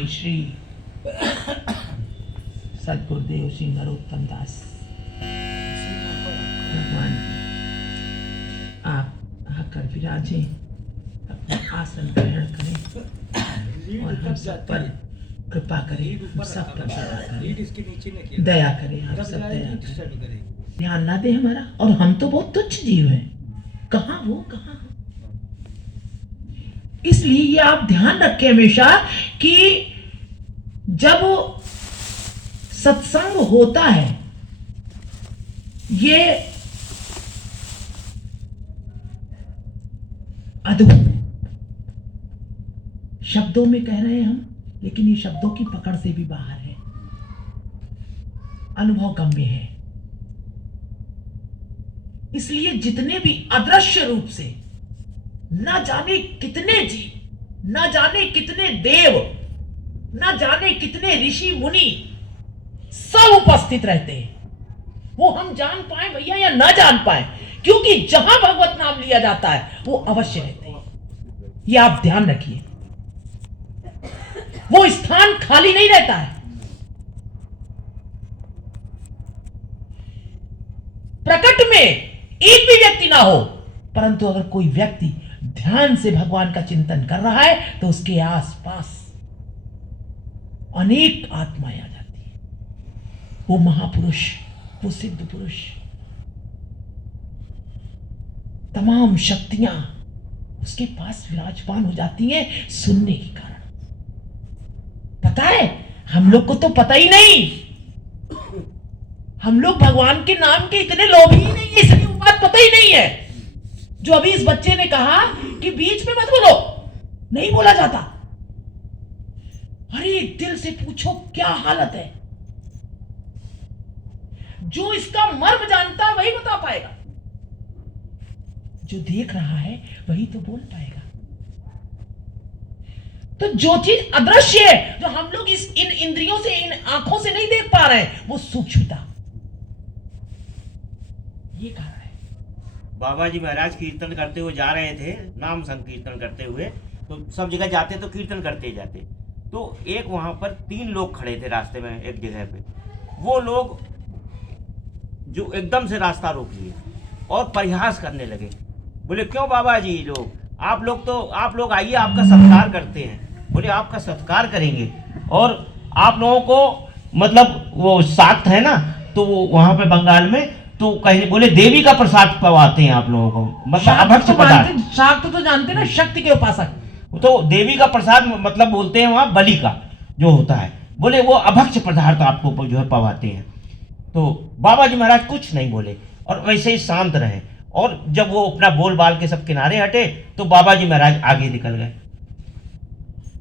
स्वामी श्री सदगुरुदेव श्री नरोत्तम दास भगवान आप आकर विराजें, अपना आसन ग्रहण करें और हम सब पर कृपा करें, हम सब पर दया करें, आप सब दया करें, ध्यान ना दे हमारा। और हम तो बहुत तुच्छ जीव हैं, कहाँ वो कहाँ हम। इसलिए ये आप ध्यान रखें हमेशा कि जब सत्संग होता है, ये अद्भुत शब्दों में कह रहे हैं हम, लेकिन ये शब्दों की पकड़ से भी बाहर है, अनुभव गम्य है। इसलिए जितने भी अदृश्य रूप से ना जाने कितने जीव, ना जाने कितने देव, ना जाने कितने ऋषि मुनि सब उपस्थित रहते हैं, वो हम जान पाए भैया या ना जान पाए, क्योंकि जहां भगवत नाम लिया जाता है वो अवश्य रहते हैं। ये आप ध्यान रखिए, वो स्थान खाली नहीं रहता है। प्रकट में एक भी व्यक्ति ना हो, परंतु अगर कोई व्यक्ति ध्यान से भगवान का चिंतन कर रहा है तो उसके आसपास अनेक आत्माएं आ जाती है। वो महापुरुष, वो सिद्ध पुरुष, तमाम शक्तियां उसके पास विराजमान हो जाती हैं सुनने के कारण। पता है, हम लोग को तो पता ही नहीं, हम लोग भगवान के नाम के इतने लोभी ही नहीं है, इसलिए वो बात पता ही नहीं है। जो अभी इस बच्चे ने कहा कि बीच में मत बोलो, नहीं बोला जाता। अरे दिल से पूछो क्या हालत है। जो इसका मर्म जानता है वही बता पाएगा, जो देख रहा है वही तो बोल पाएगा। तो जो चीज अदृश्य है, जो हम लोग इन इंद्रियों से, इन आंखों से नहीं देख पा रहे हैं, वो सूक्ष्मता, ये कहा है। बाबा जी महाराज कीर्तन करते हुए जा रहे थे, नाम संकीर्तन करते हुए, तो सब जगह जाते तो कीर्तन करते जाते। तो एक वहां पर 3 लोग खड़े थे रास्ते में एक जगह पे। वो लोग जो एकदम से रास्ता रोक लिए और परिहास करने लगे। बोले क्यों बाबा जी लोग, आप लोग आइए, आपका सत्कार करते हैं। बोले आपका सत्कार करेंगे, और आप लोगों को मतलब वो शाक्त है ना, तो वो वहां पे बंगाल में तो कहीं बोले देवी का प्रसाद पवाते हैं आप लोगों को, मतलब अभक्ष पदार्थ। शाक्त तो जानते ना, शक्ति के उपासक। तो देवी का प्रसाद मतलब बोलते हैं वहां बलि का जो होता है। बोले वो अभक्ष पदार्थ आपको जो है पवाते हैं। तो बाबा जी महाराज कुछ नहीं बोले और वैसे ही शांत रहे। और जब वो अपना बोल बाल के सब किनारे हटे तो बाबा जी महाराज आगे निकल गए।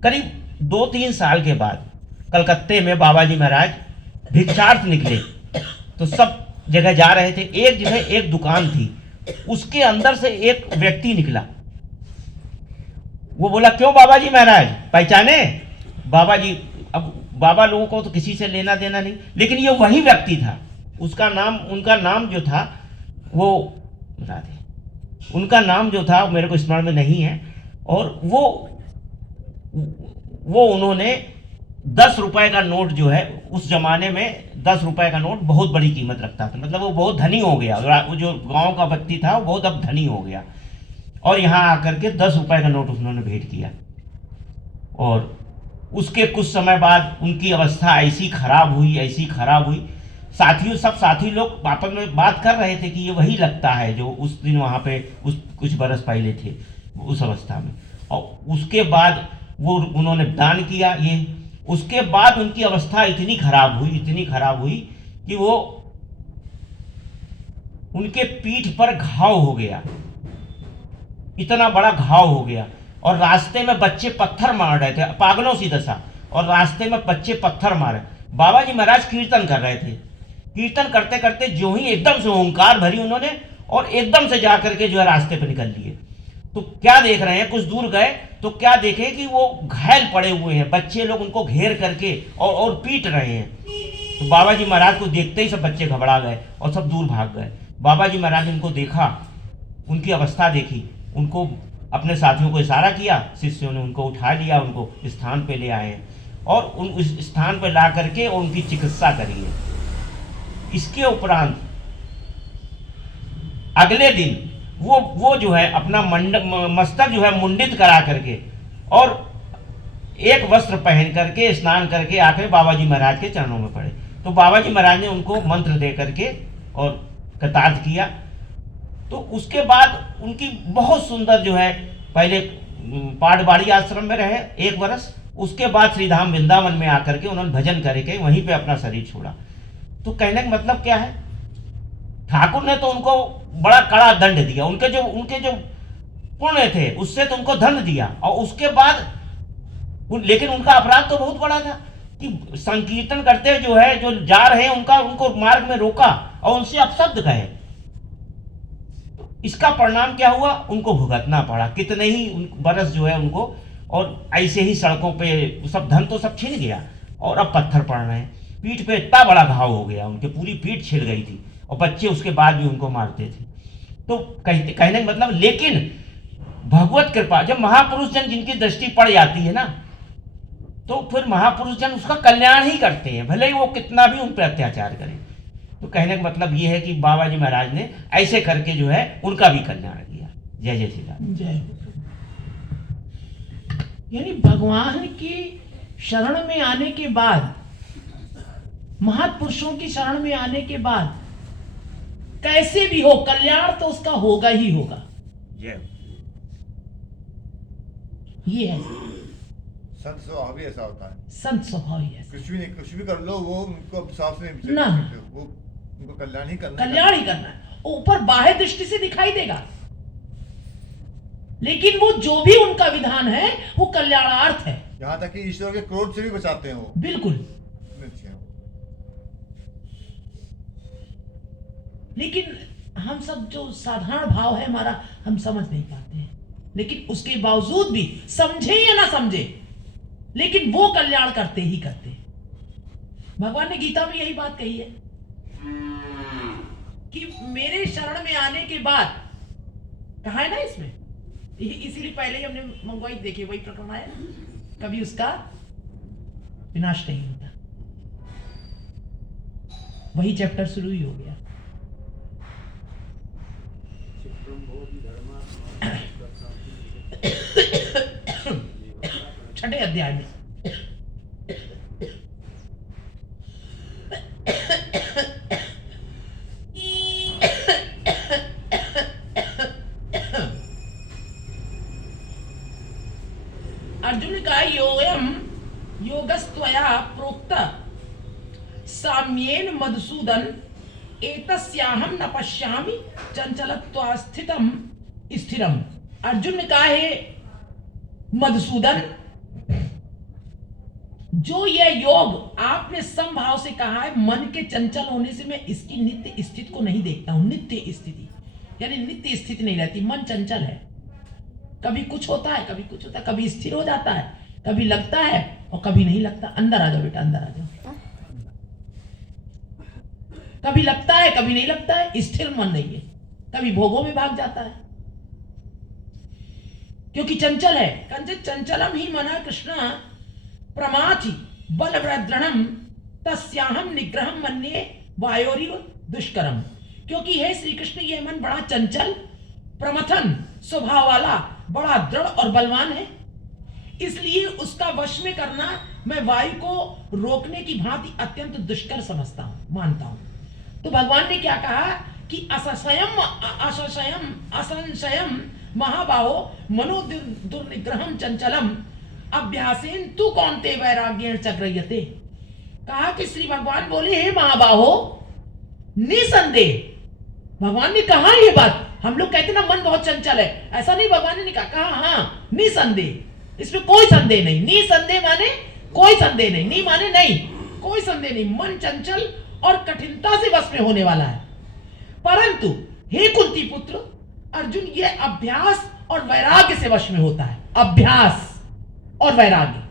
करीब 2-3 साल के बाद कलकत्ते में बाबा जी महाराज भिक्षार्थ निकले। तो सब जगह जा रहे थे, एक जगह एक दुकान थी, उसके अंदर से एक व्यक्ति निकला। वो बोला क्यों बाबा जी महाराज, पहचाने? बाबा जी, अब बाबा लोगों को तो किसी से लेना देना नहीं, लेकिन ये वही व्यक्ति था। उनका नाम जो था वो बता दे, उनका नाम जो था मेरे को स्मरण में नहीं है। और वो उन्होंने 10 रुपए का नोट जो है, उस जमाने में 10 रुपए का नोट बहुत बड़ी कीमत रखता था, मतलब वो बहुत धनी हो गया। वो जो गांव का व्यक्ति था वो बहुत अब धनी हो गया। और यहाँ आकर के 10 रुपए का नोट उन्होंने भेंट किया। और उसके कुछ समय बाद उनकी अवस्था ऐसी खराब हुई, सब साथी लोग आपस में बात कर रहे थे कि ये वही लगता है जो उस दिन वहाँ पे कुछ बरस पहले थे उस अवस्था में। और उसके बाद वो उन्होंने दान किया। ये उसके बाद उनकी अवस्था इतनी खराब हुई कि वो उनके पीठ पर घाव हो गया, इतना बड़ा घाव हो गया। और रास्ते में बच्चे पत्थर मार रहे थे, पागलों सी दशा, और रास्ते में बच्चे पत्थर मारे। बाबा जी महाराज कीर्तन कर रहे थे, कीर्तन करते करते जो ही एकदम से ओंकार भरी उन्होंने, और एकदम से जाकर के जो है रास्ते पे निकल लिए। तो क्या देख रहे हैं, कुछ दूर गए तो क्या देखे कि वो घायल पड़े हुए हैं, बच्चे लोग उनको घेर करके और पीट रहे हैं। तो बाबा जी महाराज को देखते ही सब बच्चे घबरा गए और सब दूर भाग गए। बाबा जी महाराज ने उनको देखा, उनकी अवस्था देखी, उनको अपने साथियों को इशारा किया, शिष्यों ने उनको उठा लिया, उनको स्थान पे ले आए। और उस स्थान पर ला करके और उनकी चिकित्सा करिए। इसके उपरांत अगले दिन वो जो है अपना मस्तक जो है मुंडित करा करके और एक वस्त्र पहन करके स्नान करके आकर बाबा जी महाराज के चरणों में पड़े। तो बाबा जी महाराज ने उनको मंत्र दे करके और कृतार्थ किया। तो उसके बाद उनकी बहुत सुंदर जो है, पहले पाटबाड़ी आश्रम में रहे 1 वर्ष, उसके बाद श्रीधाम वृंदावन में आकर के उन्होंने भजन करके वहीं पे अपना शरीर छोड़ा। तो कहने का मतलब क्या है, ठाकुर ने तो उनको बड़ा कड़ा दंड दिया, उनके जो पुण्य थे उससे तो उनको दंड दिया, और उसके बाद लेकिन उनका अपराध तो बहुत बड़ा था कि संकीर्तन करते जो है जो जा रहे हैं उनको मार्ग में रोका और उनसे अपशब्द कहे। तो इसका परिणाम क्या हुआ, उनको भुगतना पड़ा कितने ही बरस जो है उनको, और ऐसे ही सड़कों पे सब धन तो सब छिन गया और अब पत्थर पड़ रहे हैं। पीठ पे इतना बड़ा घाव हो गया, उनके पूरी पीठ छिल गई थी और बच्चे उसके बाद भी उनको मारते थे। तो कहने का मतलब, लेकिन भगवत कृपा, जब महापुरुष जन जिनकी दृष्टि पड़ जाती है ना, तो फिर महापुरुष जन उसका कल्याण ही करते हैं, भले ही वो कितना भी उन पर अत्याचार करें। तो कहने का मतलब ये है कि बाबा जी महाराज ने ऐसे करके जो है उनका भी कल्याण किया। जय जय श्री राम। जय। यानी भगवान की शरण में आने के बाद, महापुरुषों की शरण में आने के बाद कैसे भी हो कल्याण तो उसका होगा ही होगा। जय। ये है संत स्वभाव भी ऐसा होता है। संत स्वभाव ही ऐसा। कुछ भी कर लो, वो उनको साफ से नहीं ना, वो उनको कल्याण ही करना है। ऊपर बाह्य दृष्टि से दिखाई देगा, लेकिन वो जो भी उनका विधान है वो कल्याणार्थ है। यहाँ तक कि ईश्वर के क्रोध से भी बचाते हैं वो। बिल्कुल। लेकिन हम सब जो साधारण भाव है हमारा, हम समझ नहीं पाते हैं, लेकिन उसके बावजूद भी समझे या ना समझे, लेकिन वो कल्याण करते ही करते। भगवान ने गीता में यही बात कही है कि मेरे शरण में आने के बाद, कहा है ना इसमें, इसीलिए पहले ही हमने मंगवाई, देखिए वही प्रकरण आया, कभी उसका विनाश नहीं होता। वही चैप्टर शुरू ही हो गया। छठे अध्याय में अर्जुन का योगस्त्वया प्रोक्त साम्येन मधुसूदन एतस्याहं न पश्यामि चंचलत्वा स्थितम स्थिरम। अर्जुन ने कहा है मधुसूदन, जो यह योग आपने समभाव से कहा है, मन के चंचल होने से मैं इसकी नित्य स्थिति को नहीं देखता हूं। नित्य स्थिति यानी नित्य स्थिति नहीं रहती, मन चंचल है, कभी कुछ होता है कभी कुछ होता है, कभी स्थिर हो जाता है, कभी लगता है और कभी नहीं लगता। अंदर आ जाओ बेटा, अंदर आ जाओ। कभी लगता है कभी नहीं लगता है, स्थिर मन नहीं है, कभी भोगों में भाग जाता है क्योंकि चंचल है। चंचलम ही मना कृष्ण प्रमाचि बलवृद्रणम तस्याहम निग्रहम मन्ये वायोरिव दुष्करम। क्योंकि हे श्री कृष्ण, यह मन बड़ा चंचल प्रमथन स्वभाव वाला, बड़ा दृढ़ और बलवान है, इसलिए उसका वश में करना मैं वायु को रोकने की भांति अत्यंत दुष्कर समझता हूं, मानता हूं। तो भगवान ने क्या कहा कि असंशयम महाबाहो मनो दुर्निग्रहम चंचलम अभ्यासेन तू कौनते वैराग्येण चक्रयते। कहा कि श्री भगवान बोले, हे महाबाहो, निसंदेह, भगवान ने कहा ये बात। हम लोग कहते ना मन बहुत चंचल है, ऐसा नहीं, भगवान ने कहा हाँ निसंदेह, इसमें कोई संदेह नहीं। निसंदेह माने कोई संदेह नहीं, नहीं माने नहीं, कोई संदेह नहीं, मन चंचल और कठिनता से वश में होने वाला है। परंतु हे कुंती पुत्र अर्जुन, ये अभ्यास और वैराग्य से वश में होता है। अभ्यास और वैराग्य।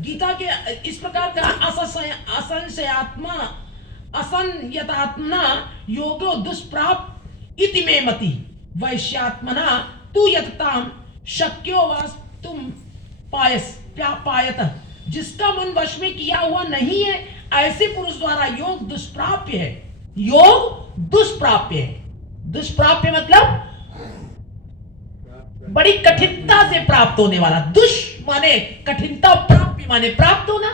गीता के इस प्रकार का असंशयात्मा असंयतात्मना योगो दुष्प्राप इति मे मति वैश्यात्मना तु यतताम शक्यो वास्तुम पायत, जिसका मन वश में किया हुआ नहीं है, ऐसे पुरुष द्वारा योग दुष्प्राप्य है। योग दुष्प्राप्य है। दुष्प्राप्य मतलब बड़ी कठिनता से प्राप्त होने वाला। दुष माने कठिनता, प्राप्य माने प्राप्त होना।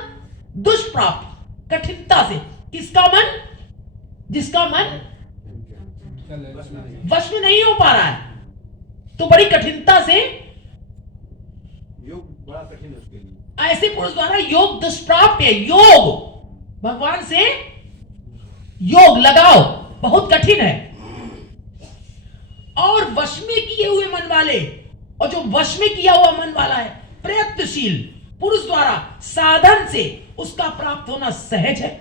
दुष्प्राप्य कठिनता से। किसका मन? जिसका मन वश में नहीं हो पा रहा है, तो बड़ी कठिनता से योग बड़ा कठिन है उसके लिए। ऐसे पुरुष द्वारा योग दुष्प्राप्य। योग भगवान से योग लगाओ बहुत कठिन है। और वश में किए हुए मन वाले, और जो वश में किया हुआ मन वाला है, प्रयत्नशील पुरुष द्वारा साधन से उसका प्राप्त होना सहज है।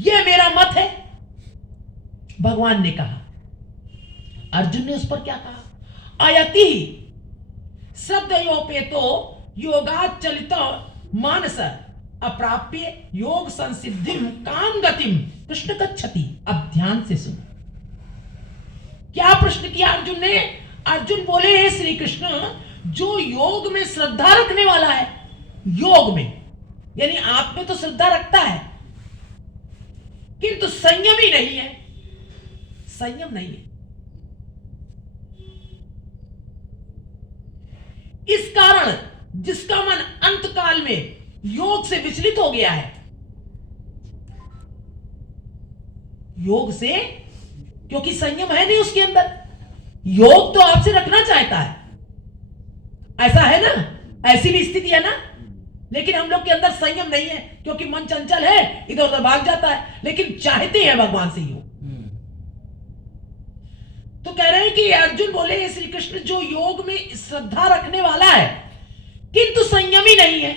यह मेरा मत है, भगवान ने कहा। अर्जुन ने उस पर क्या कहा? आयति श्रद्धयोपेतो योगाचलित मानस अप्राप्य योग संसिद्धिम काम गतिम कृष्ण गच्छति। अब ध्यान से सुनो, क्या प्रश्न किया अर्जुन ने? अर्जुन बोले, हे श्री कृष्ण, जो योग में श्रद्धा रखने वाला है, योग में यानी आप में तो श्रद्धा रखता है, किंतु संयम ही नहीं है, संयम नहीं है, इस कारण जिसका मन अंतकाल में योग से विचलित हो गया है, योग से, क्योंकि संयम है नहीं उसके अंदर। योग तो आपसे रखना चाहता है, ऐसा है ना, ऐसी भी स्थिति है ना, लेकिन हम लोग के अंदर संयम नहीं है, क्योंकि मन चंचल है, इधर उधर भाग जाता है, लेकिन चाहते हैं भगवान से योग। तो कह रहे हैं कि अर्जुन बोले, श्री कृष्ण, जो योग में श्रद्धा रखने वाला है किंतु संयमी नहीं है,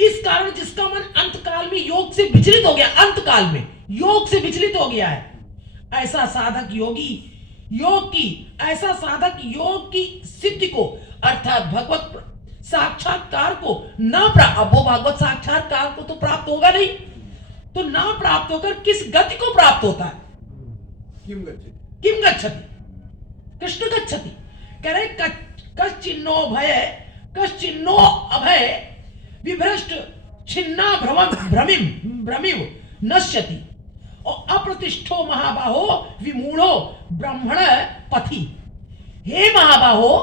इस कारण जिसका मन अंतकाल में योग से विचलित हो गया, अंतकाल में योग से विचलित हो गया है, ऐसा साधक योगी योग की, ऐसा साधक योग की सिद्धि को अर्थात भगवत साक्षात्कार को न प्राप्त, अब वो भगवत साक्षात्कार को तो प्राप्त होगा नहीं, तो ना प्राप्त होकर किस गति को प्राप्त होता है? किम गच्छति, कृष्ण गच्छति। कह रहे कश्चिन्नो भय कश्चिन्नो अभय विभ्रष्ट छिन्ना भ्रमिव नश्यति और अप्रतिष्ठो महाबाहो विमूढ़ो ब्राह्मण पथि। हे महाबाहो,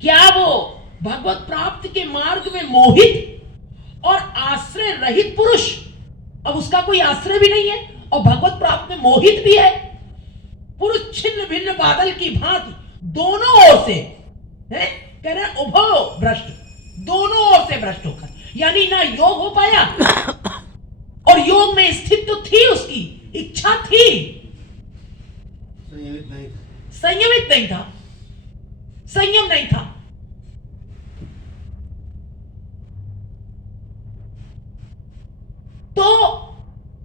क्या वो भगवत प्राप्ति के मार्ग में मोहित और आश्रय रहित पुरुष, अब उसका कोई आश्रय भी नहीं है और भगवत प्राप्ति में मोहित भी है, पुरुष छिन्न भिन्न बादल की भांति दोनों ओर से है, कह रहे उभो भ्रष्ट, दोनों ओर से भ्रष्ट होकर, यानी ना योग हो पाया और योग में स्थित तो थी, उसकी इच्छा थी, संयमित नहीं था, संयम नहीं था। तो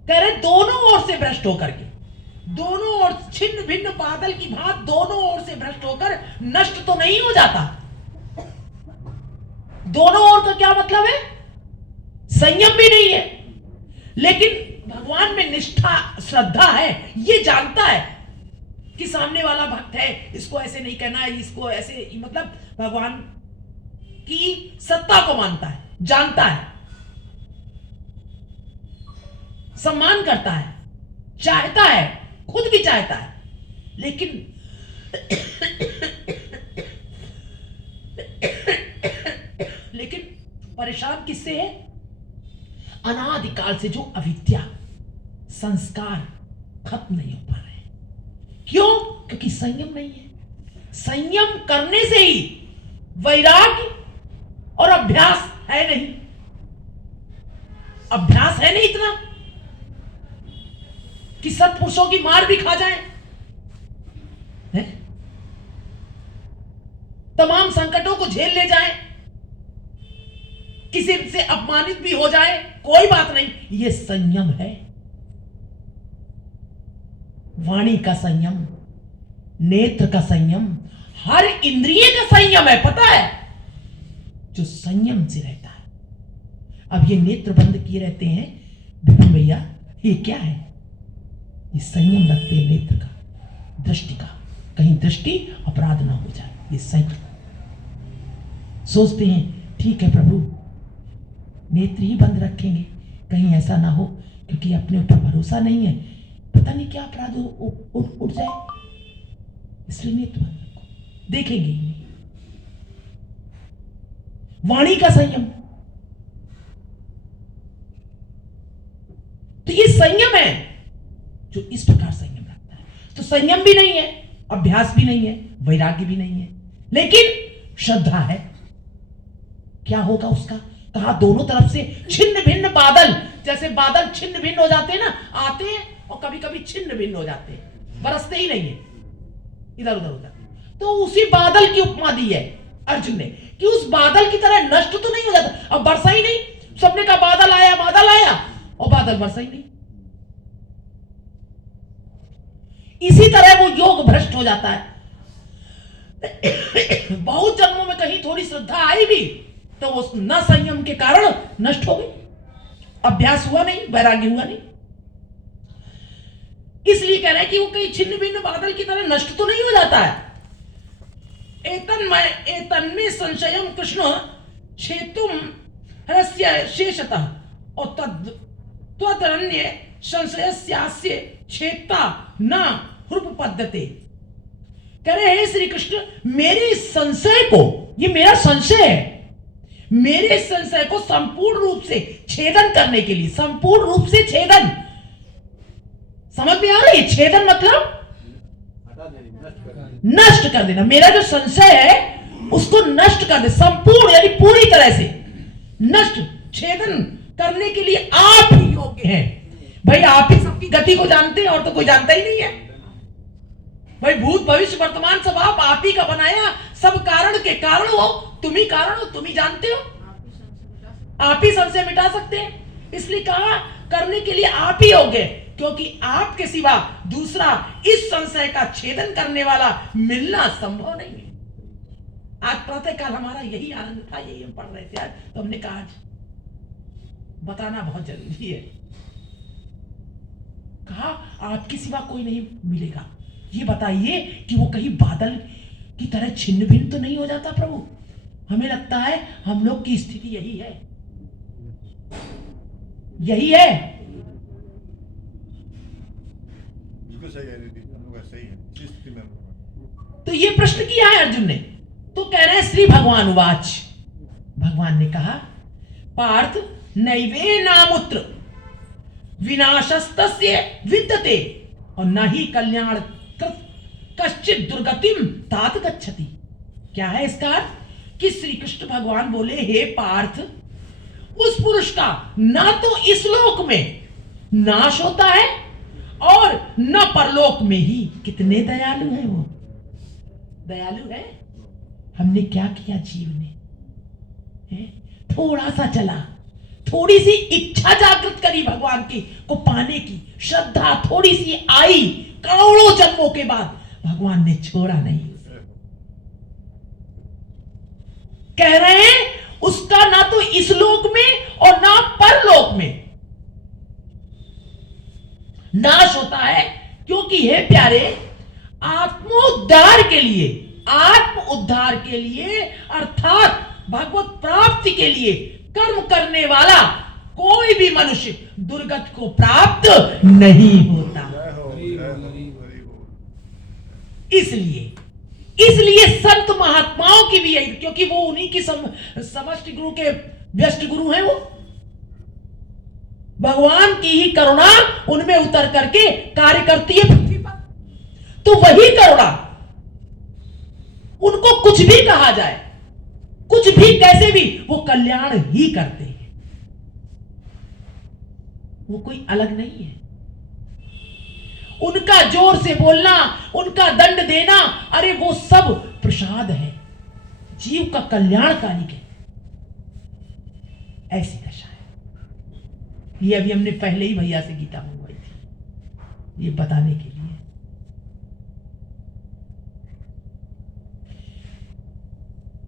कह रहे दोनों ओर से भ्रष्ट होकर के, दोनों ओर छिन्न भिन्न बादल की भांति दोनों ओर से भ्रष्ट होकर नष्ट तो नहीं हो जाता। दोनों ओर का क्या मतलब है? संयम भी नहीं है, लेकिन भगवान में निष्ठा श्रद्धा है, ये जानता है कि सामने वाला भक्त है, इसको ऐसे नहीं करना है, इसको ऐसे, मतलब भगवान की सत्ता को मानता है, जानता है, सम्मान करता है, चाहता है, खुद भी चाहता है, लेकिन परेशान किससे है? अनादिकाल से जो अविद्या संस्कार खत्म नहीं हो पा रहे। क्यों? क्योंकि संयम नहीं है। संयम करने से ही वैराग्य और अभ्यास है नहीं, अभ्यास है नहीं इतना कि सत्पुरुषों की मार भी खा जाए, तमाम संकटों को झेल ले जाए, किसी से अपमानित भी हो जाए, कोई बात नहीं, ये संयम है। वाणी का संयम, नेत्र का संयम, हर इंद्रिय का संयम है, पता है, जो संयम से रहता है। अब ये नेत्र बंद किए रहते हैं विपिन भैया, ये क्या है? ये संयम रखते हैं नेत्र का, दृष्टि का, कहीं दृष्टि अपराध ना हो जाए, ये संयम। सोचते हैं ठीक है प्रभु, नेत्र ही बंद रखेंगे, कहीं ऐसा ना हो, क्योंकि अपने ऊपर भरोसा नहीं है, पता नहीं क्या अपराध उठ जाए, इसलिए नेत्र बंद रखो, देखेंगे ही नहीं। वाणी का संयम, तो ये संयम है जो इस प्रकार संयम रखता है। तो संयम भी नहीं है, अभ्यास भी नहीं है, वैराग्य भी नहीं है, लेकिन श्रद्धा है। क्या होगा उसका? कहा दोनों तरफ से छिन्न भिन्न बादल, जैसे बादल छिन्न भिन्न हो जाते हैं ना, आते हैं और कभी कभी छिन्न भिन्न हो जाते हैं, बरसते ही नहीं है, इधर उधर हो जाते हैं। तो उसी बादल की उपमा दी है अर्जुन ने कि उस बादल की तरह नष्ट तो नहीं हो जाता। अब बरसा ही नहीं, सबने कहा बादल आया और बादल बरसा ही नहीं। इसी तरह वो योग भ्रष्ट हो जाता है। बहुत जन्मों में कहीं थोड़ी श्रद्धा आई भी तो वो न संयम के कारण नष्ट हो गई, अभ्यास हुआ नहीं, वैराग्य हुआ नहीं। इसलिए कह रहे हैं कि वो कहीं छिन्न भिन्न बादल की तरह नष्ट तो नहीं हो जाता है। एतन्मे संशयम कृष्ण छेतुम हरस्य शेषतः और तदन्य संशयस्यास्य छेता न ह्रुपपद्यते। कह रहे हैं श्री कृष्ण, मेरे संशय को, ये मेरा संशय है, मेरे संशय को संपूर्ण रूप से छेदन करने के लिए, संपूर्ण रूप से छेदन, समझ में आ रही है? छेदन मतलब नष्ट कर देना। मेरा जो संशय है उसको नष्ट कर दे, संपूर्ण यानी पूरी तरह से नष्ट, छेदन करने के लिए आप ही योग्य हैं। भाई आप ही सबकी गति को जानते हैं, और तो कोई जानता ही नहीं है। भाई भूत भविष्य वर्तमान सब आप ही का बनाया, सब कारण के कारण हो, तुम ही कारण हो, तुम ही जानते हो, आप ही संशय मिटा सकते हैं। इसलिए कहा करने के लिए आप ही योग्य, क्योंकि आपके सिवा दूसरा इस संशय का छेदन करने वाला मिलना संभव नहीं है। आज प्रातः काल हमारा यही आनंद था, यही हम पढ़ रहे थे आज, तो हमने कहा आज बताना बहुत जरूरी है। कहा आपके सिवा कोई नहीं मिलेगा, ये बताइए कि वो कहीं बादल की तरह छिन्न भिन्न तो नहीं हो जाता प्रभु। हमें लगता है हम लोग की स्थिति यही है, यही है। बिल्कुल सही है दीदी, सही है, इस स्थिति में। तो ये प्रश्न किया है अर्जुन ने। तो कह रहे हैं श्री भगवान उवाच, भगवान ने कहा पार्थ नैवे नामुत्र विनाशस्तस्य विद्यते और न ही कल्याण कश्चित दुर्गतिम तात गच्छति। क्या है इसका अर्थ? कि श्री कृष्ण भगवान बोले, हे पार्थ, उस पुरुष का ना तो इस लोक में नाश होता है और न परलोक में ही। कितने दयालु है वो, दयालु है। हमने क्या किया जीव ने, थोड़ा सा चला, थोड़ी सी इच्छा जागृत करी भगवान की को पाने की, श्रद्धा थोड़ी सी आई, करोड़ों जन्मों के बाद भगवान ने छोड़ा नहीं। कह रहे हैं उसका ना तो इस लोक में और ना परलोक में नाश होता है, क्योंकि हे प्यारे, आत्मोद्धार के लिए, आत्म उद्धार के लिए अर्थात भगवत प्राप्ति के लिए कर्म करने वाला कोई भी मनुष्य दुर्गत को प्राप्त नहीं होता। इसलिए संत महात्माओं की भी यही, क्योंकि वो उन्हीं की समष्टि गुरु के व्यष्टि गुरु हैं, वो भगवान की ही करुणा उनमें उतर करके कार्य करती है पृथ्वी पर। तो वही करुणा, उनको कुछ भी कहा जाए, कुछ भी कैसे भी, वो कल्याण ही करते हैं, वो कोई अलग नहीं है। उनका जोर से बोलना, उनका दंड देना, अरे वो सब प्रसाद है, जीव का कल्याणकारी है। ऐसी दशा है। ये अभी हमने पहले ही भैया से गीता मंगवाई थी, ये बताने के लिए।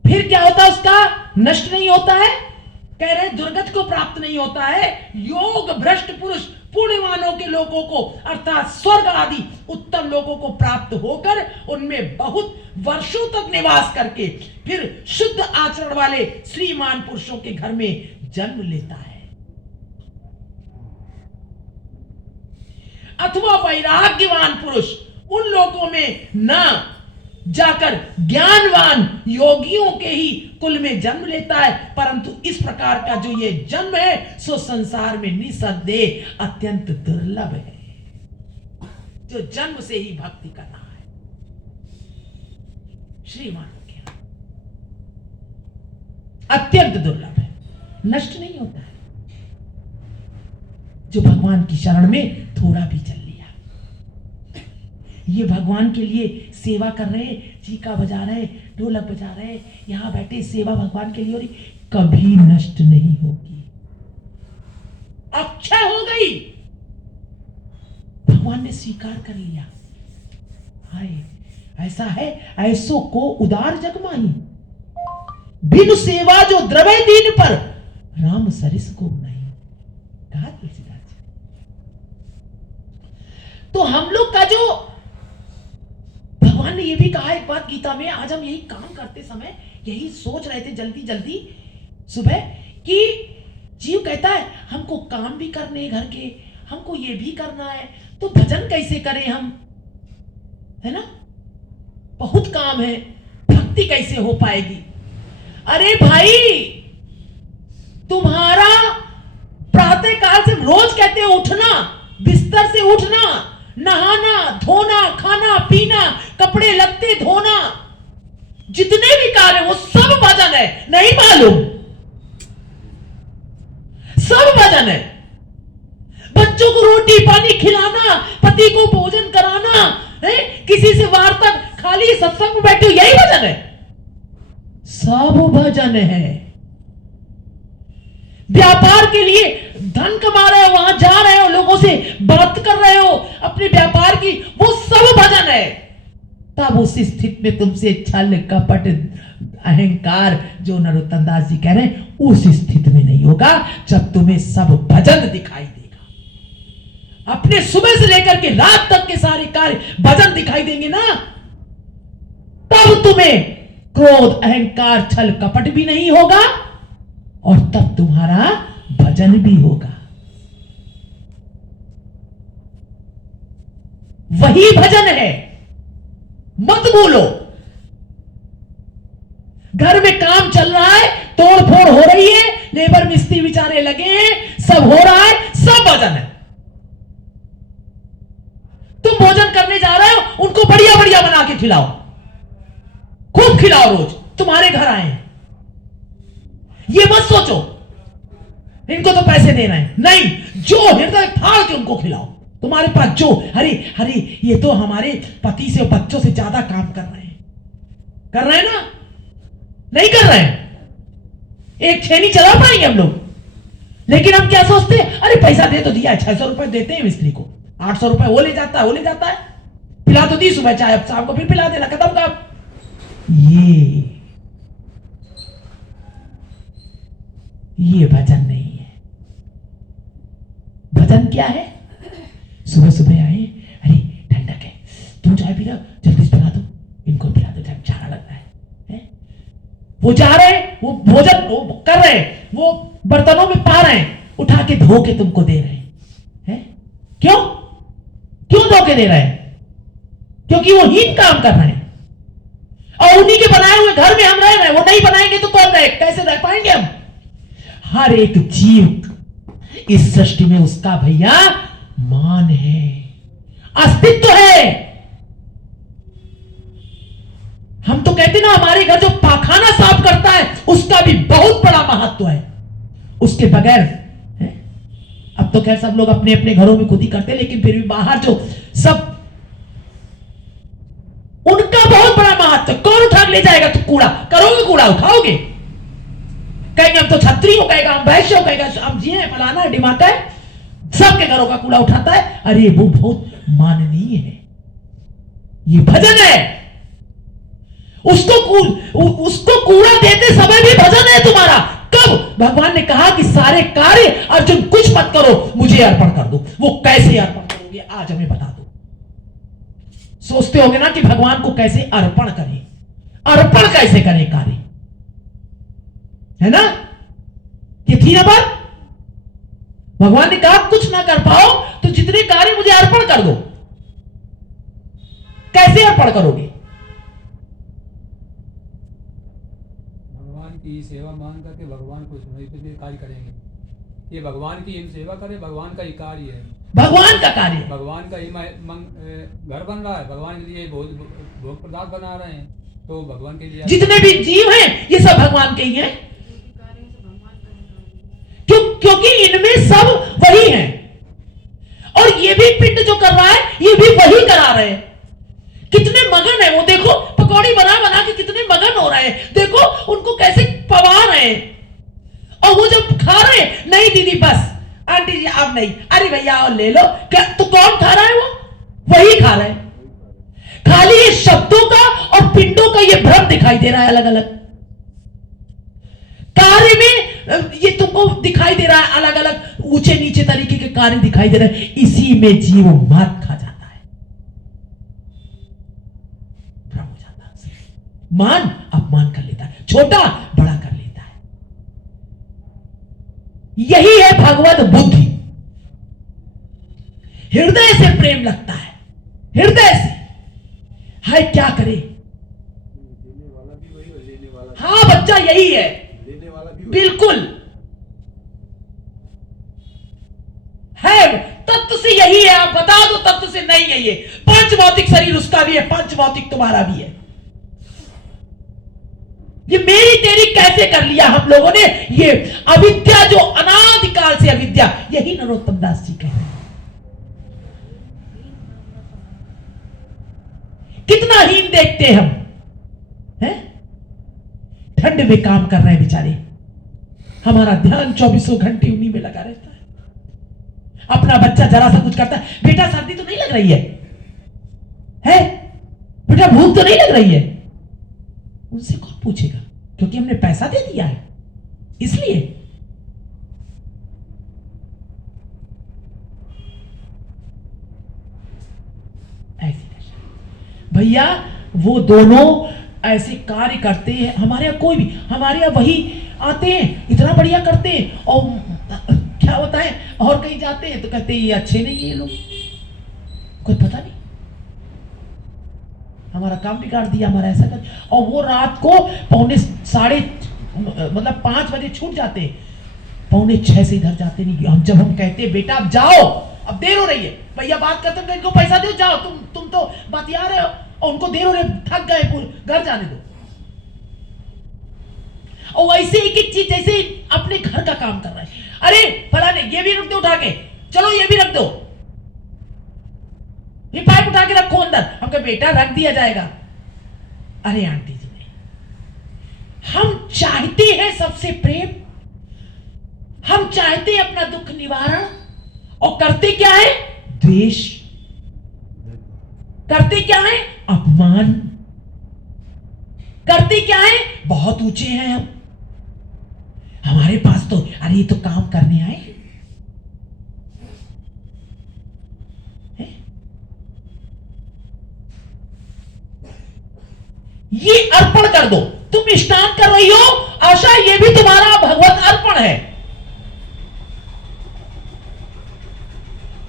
फिर क्या होता है? उसका नष्ट नहीं होता है। कह रहे दुर्गत को प्राप्त नहीं होता है। योग भ्रष्ट पुरुष पुण्यवानों के लोगों को अर्थात स्वर्ग आदि उत्तम लोगों को प्राप्त होकर उनमें बहुत वर्षों तक निवास करके फिर शुद्ध आचरण वाले श्रीमान पुरुषों के घर में जन्म लेता है। अथवा वैराग्यवान पुरुष उन लोगों में न जाकर ज्ञानवान योगियों के ही कुल में जन्म लेता है, परंतु इस प्रकार का जो ये जन्म है सो संसार में निसंदेह अत्यंत दुर्लभ है। जो जन्म से ही भक्ति कर रहा है श्रीमानों के यहां अत्यंत दुर्लभ है, नष्ट नहीं होता है। जो भगवान की शरण में थोड़ा भी चल लिया, ये भगवान के लिए सेवा कर रहे, चीका बजा रहे, ढोलक बजा रहे, यहां बैठे सेवा भगवान के लिए हो रही, कभी नष्ट नहीं होगी, अक्षय हो गई। भगवान ने स्वीकार कर लिया। हाय ऐसा है ऐसो को उदार जगमाही, बिनु सेवा जो द्रवै दीन पर राम सरिस को नहीं, कहा तुलसीदास जी। तो हम लोग का जो भगवान ने ये भी कहा एक बात गीता में, आज हम यही काम करते समय यही सोच रहे थे जल्दी जल्दी सुबह कि जीव कहता है हमको काम भी करने हैं घर के, हमको ये भी करना है, तो भजन कैसे करें हम, है ना, बहुत काम है, भक्ति कैसे हो पाएगी। अरे भाई तुम्हारा प्रातः काल से रोज कहते हैं उठना, बिस्तर से उठना, नहाना धोना, खाना पीना, कपड़े लत्ते धोना, जितने भी कार्य वो सब भजन है, नहीं मालूम, सब भजन है। बच्चों को रोटी पानी खिलाना, पति को भोजन कराना, है किसी से वार्ता, खाली सत्संग में बैठे हो, यही भजन है, सब भजन है। व्यापार के लिए धन कमा रहे हो, वहां जा रहे हो, लोगों से बात कर रहे हो अपने व्यापार की, वो सब भजन है। तब उस स्थिति में तुमसे छल कपट अहंकार जो नरोत्तम दास जी कह रहे हैं उस स्थिति में नहीं होगा, जब तुम्हें सब भजन दिखाई देगा। अपने सुबह से लेकर के रात तक के सारे कार्य भजन दिखाई देंगे ना, तब तुम्हें क्रोध अहंकार छल कपट भी नहीं होगा और तब तुम्हारा भजन भी होगा। वही भजन है, मत भूलो। घर में काम चल रहा है, तोड़ फोड़ हो रही है, लेबर मिस्त्री बेचारे लगे हैं, सब हो रहा है, सब भजन है। तुम भोजन करने जा रहे हो, उनको बढ़िया बढ़िया बना के खिलाओ, खूब खिलाओ, रोज तुम्हारे घर आए हैं। ये मत सोचो इनको तो पैसे देना है, नहीं, जो हृदय फाड़ के उनको खिलाओ। तुम्हारे पास जो हरे हरे ये तो हमारे पति से बच्चों से ज्यादा काम कर रहे हैं ना, नहीं कर रहे हैं, एक छेनी चला पाएंगे हम लोग। लेकिन हम क्या सोचते हैं, अरे पैसा दे तो दिया है, 600 रुपए देते हैं मिस्त्री को, 800 रुपए वो ले जाता है, पिला तो दी सुबह चाय, अब शाम को फिर पिला देना, खत्म काम। ये भजन नहीं है। भजन क्या है, सुबह सुबह आए, अरे ठंडक है, तुम चाय पी रहे हो, जल्दी से पिला दो, इनको पिला दो, टाइम चारा लगता है? वो जा रहे हैं, वो भोजन वो कर रहे हैं, वो बर्तनों में पा रहे हैं, उठा के धो के तुमको दे रहे हैं। क्यों धो के दे रहे हैं? क्योंकि वो हीन काम कर रहे हैं और उन्हीं के बनाए हुए घर में हम रह रहे हैं। वो नहीं बनाएंगे तो कौन रहे, कैसे रह पाएंगे हम? हर एक जीव इस सृष्टि में उसका भैया मान है, अस्तित्व है। हम तो कहते ना, हमारे घर जो पाखाना साफ करता है उसका भी बहुत बड़ा महत्व है, उसके बगैर है? अब तो खैर सब लोग अपने अपने घरों में खुद ही करते हैं, लेकिन फिर भी बाहर जो सब, उनका बहुत बड़ा महत्व। कौन उठा के ले जाएगा? तो कूड़ा करोगे, कूड़ा उठाओगे, कहेंगे हम तो छत्री हो, कहेगा हम वैश्य हो, कहेगा हम जी है, फलाना है, डिमाका है, सबके घरों का कूड़ा उठाता है। अरे वो बहुत माननीय है, ये भजन है। उसको कूड़ा देते समय भी भजन है तुम्हारा। कब? भगवान ने कहा कि सारे कार्य अर्जुन कुछ मत करो, मुझे अर्पण कर दो। वो कैसे अर्पण करोगे आज हमें बता दो। सोचते होगे ना कि भगवान को कैसे अर्पण करें, अर्पण कैसे करें कार्य, है ना? ये थी ना बात। भगवान ने कहा कुछ ना कर पाओ तो जितने कार्य मुझे अर्पण कर दो। कैसे अर्पण करोगे? भगवान की सेवा मान करके भगवान को समर्पित कार्य करेंगे। ये भगवान की हम सेवा करें, भगवान का ही कार्य है, भगवान का कार्य। भगवान का ही घर बन रहा है, भगवान के लिए भोग पदार्थ बना रहे हैं, तो भगवान के लिए जितने भी जीव हैं ये सब भगवान के ही हैं। क्योंकि इनमें सब वही हैं, और ये भी पिंड जो कर रहा है ये भी वही करा रहे हैं। कितने मगन है वो, देखो पकौड़ी बना बना के कितने मगन हो रहे हैं, देखो उनको कैसे पवा रहे हैं। और वो जब खा रहे हैं, नहीं दीदी बस, आंटी जी अब नहीं, अरे भैया और ले लो, क्या तो कौन खा रहा है? वो वही खा रहा है। खाली ये शब्दों का और पिंडों का ये भ्रम दिखाई दे रहा है, अलग अलग कार्य में ये तुमको दिखाई दे रहा है, अलग अलग ऊंचे नीचे तरीके के कार्य दिखाई दे रहे हैं। इसी में जीव मात खा जाता है, भ्रम हो जाता है, मान अपमान कर लेता है, छोटा बड़ा कर लेता है। यही है भगवत बुद्धि। हृदय से प्रेम लगता है, हृदय से। हाय क्या करे? देने वाला भी वही और लेने वाला भी। हाँ बच्चा यही है, देने वाला भी वही। बिल्कुल है। तत्व से यही है, आप बता दो तत्व से नहीं है। ये पंच भौतिक शरीर उसका भी है, पंच भौतिक तुम्हारा भी है। ये मेरी तेरी कैसे कर लिया हम लोगों ने? ये अविद्या जो अनादिकाल से अविद्या, यही नरोत्तम दास जी कह रहे हैं। कितना हीन देखते हम हैं? ठंड में काम कर रहे हैं बेचारे, हमारा ध्यान 24 घंटे उन्हीं में लगा रहता है। अपना बच्चा जरा सा कुछ करता है, बेटा सर्दी तो नहीं लग रही है? बेटा भूख तो नहीं लग रही है? उनसे कौन पूछेगा? क्योंकि हमने पैसा दे दिया है, इसलिए। ऐसी भैया वो दोनों ऐसे कार्य करते हैं। हमारे यहाँ कोई भी, हमारे यहाँ वही आते हैं, इतना बढ़िया करते हैं, और क्या होता है, और कहीं जाते हैं तो कहते हैं ये अच्छे नहीं है, ये लोग कोई पता नहीं, हमारा काम बिगाड़ दिया, हमारा ऐसा कर। और वो रात को 5 बजे छूट जाते हैं, 5:45 से इधर जाते नहीं। हम जब हम कहते हैं बेटा अब जाओ, अब देर हो रही है, भैया बात करते हैं, इनको पैसा दो, जाओ, तुम तो बतिया रहे हो, और उनको देर हो रही, थक गए, घर जाने दो। और वैसे एक एक चीज जैसे अपने घर का काम कर रहा है। अरे फलाने ये भी रख दो उठा के, चलो ये भी रख दो, ये पाइप उठा के रखो अंदर। हम कहे बेटा रख दिया जाएगा। अरे आंटी जी नहीं, हम चाहते हैं सबसे प्रेम, हम चाहते हैं अपना दुख निवारण, और करते क्या है? द्वेष। करते क्या है? अपमान। करते क्या है? बहुत ऊंचे हैं हम, हमारे पास तो, अरे ये तो काम करने आए हैं। ये अर्पण कर दो। तुम स्नान कर रही हो आशा, ये भी तुम्हारा भगवत अर्पण है।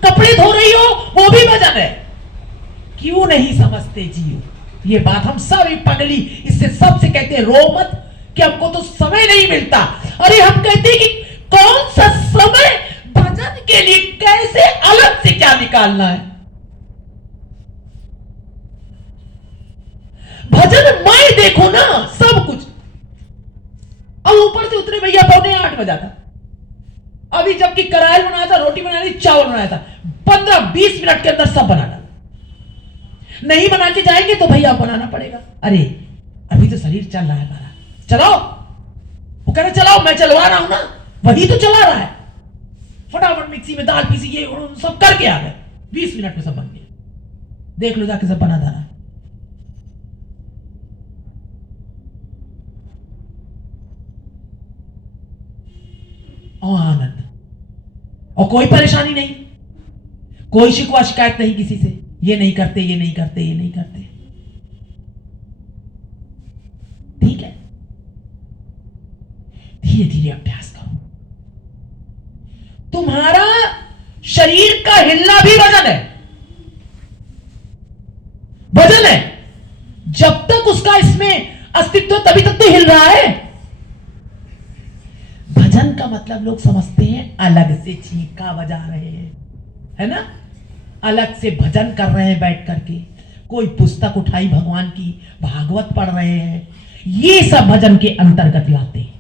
कपड़े धो रही हो, वो भी भजन है। क्यों नहीं समझते जीव ये बात? हम सब पगली इससे सबसे कहते हैं रो मत, कि हमको तो समय नहीं मिलता। अरे हम कहते हैं कि कौन सा समय भजन के लिए, कैसे अलग से क्या निकालना है? भजन मैं देखो ना सब कुछ। अब ऊपर से उतरे भैया 7:45 बजा था, अभी जबकि करायल बनाया था, रोटी बनाई थी, चावल बनाया था, 15-20 मिनट के अंदर सब बना डाला। नहीं बना के जाएंगे तो भैया बनाना पड़ेगा। अरे अभी तो शरीर चल रहा है हमारा, चलाओ। वो कह रहे चलाओ, मैं चलवा रहा हूं ना, वही तो चला रहा है। फटाफट मिक्सी में दाल पीसी, ये सब करके आ गए, 20 मिनट में सब बन गया। देख लो जाके सब बना रहा है। और आनंद, और कोई परेशानी नहीं, कोई शिकवा शिकायत नहीं किसी से, ये नहीं करते, ये नहीं करते, ये नहीं करते। ठीक है, धीरे धीरे अभ्यास करो। तुम्हारा शरीर का हिलना भी वजन है, वजन है। जब तक उसका इसमें अस्तित्व, तभी तक तो हिल रहा है। भजन का मतलब लोग समझते हैं अलग से चींका बजा रहे हैं, है ना, अलग से भजन कर रहे हैं बैठ करके, कोई पुस्तक उठाई भगवान की, भागवत पढ़ रहे हैं, ये सब भजन के अंतर्गत आते हैं।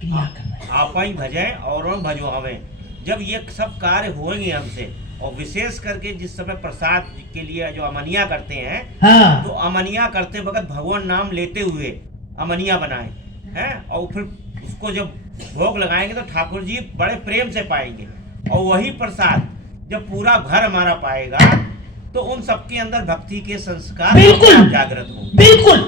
क्रिया कर रहे हैं। आप ही भजें और भजवावें। जब ये सब कार्य होंगे हमसे, और विशेष करके जिस समय प्रसाद के लिए जो अमनिया करते हैं, हाँ। तो अमनिया करते वक्त भगवान नाम लेते हुए अमनिया बनाएं, हैं, और फिर उसको जब भोग लगाएंगे तो ठाकुर जी बड़े प्रेम से पाएंगे। और वही प्रसाद जब पूरा घर हमारा पाएगा तो उन सबके अंदर भक्ति के संस्कार बिल्कुल जागृत होंगे। बिल्कुल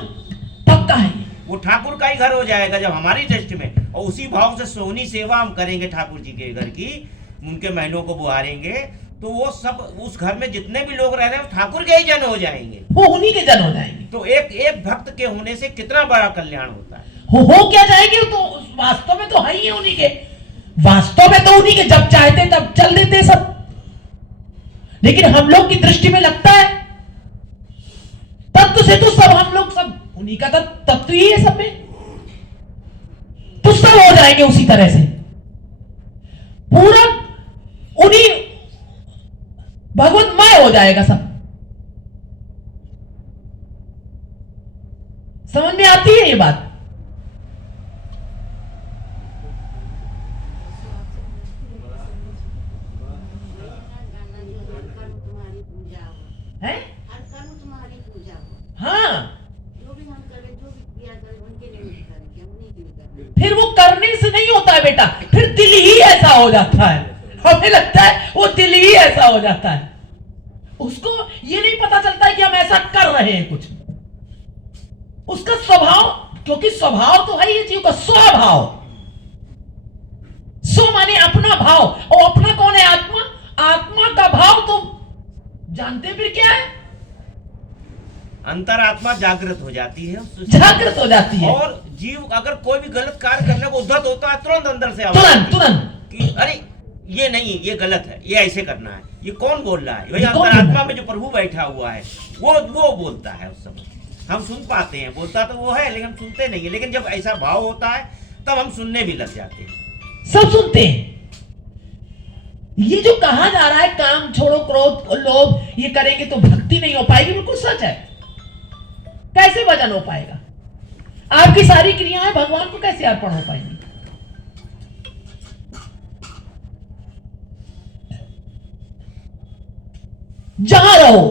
पक्का है, वो ठाकुर का ही घर हो जाएगा जब हमारी दृष्टि में। और उसी भाव से सोहनी सेवा हम करेंगे ठाकुर जी के घर की, उनके महलों को बुहारेंगे, तो वो सब उस घर में जितने भी लोग रह रहे हैं ठाकुर के ही जन हो जाएंगे, वो उन्हीं के जन हो जाएंगे। तो एक एक भक्त के होने से कितना बड़ा कल्याण होता है। हो क्या जाएंगे, तो वास्तव में तो है ही उन्हीं के, वास्तव में तो उन्हीं के, जब चाहते तब चल देते सब। लेकिन हम लोग की दृष्टि में लगता है तत्व से तो सब, हम लोग सब उन्हीं का तत्व ही है सब में, तो सब हो जाएंगे उसी तरह से, पूरा उन्हीं भगवतमय हो जाएगा सब। समझ में आती है ये बात? है? हाँ, जो भी हम करें, जो भी क्रिया करें, उनके लिए नहीं करेंगे, हम उन्हीं के लिए करेंगे। फिर वो करने से नहीं होता है बेटा, फिर दिल ही ऐसा हो जाता है। हमें लगता है वो दिल ही ऐसा हो जाता है, उसको ये नहीं पता चलता है कि हम ऐसा कर रहे हैं कुछ। उसका स्वभाव, क्योंकि स्वभाव तो है ये जीव का स्वभाव, स्व माने अपना भाव, और अपना कौन है? आत्मा। आत्मा का भाव तो जानते फिर क्या है? अंतरात्मा जागृत हो जाती है, जागृत हो जाती है, और जीव अगर कोई भी गलत कार्य करने को उद्धत होता है, तुरंत अंदर से तुरंत तुरंत कि अरे ये नहीं, ये गलत है, ये ऐसे करना है, ये कौन बोल रहा है? वही ये कौन अंतरात्मा बोल रहा है? में जो प्रभु बैठा हुआ है वो बोलता है। उस समय हम सुन पाते हैं, बोलता तो वो है लेकिन हम सुनते नहीं है। लेकिन जब ऐसा भाव होता है तब हम सुनने भी लग जाते हैं, सब सुनते हैं। ये जो कहा जा रहा है काम छोड़ो, क्रोध, लोभ, ये करेंगे तो भक्ति नहीं हो पाएगी, बिल्कुल सच है। कैसे भजन हो पाएगा? आपकी सारी क्रियाएं भगवान को कैसे अर्पण हो पाएंगी? जहां रहो,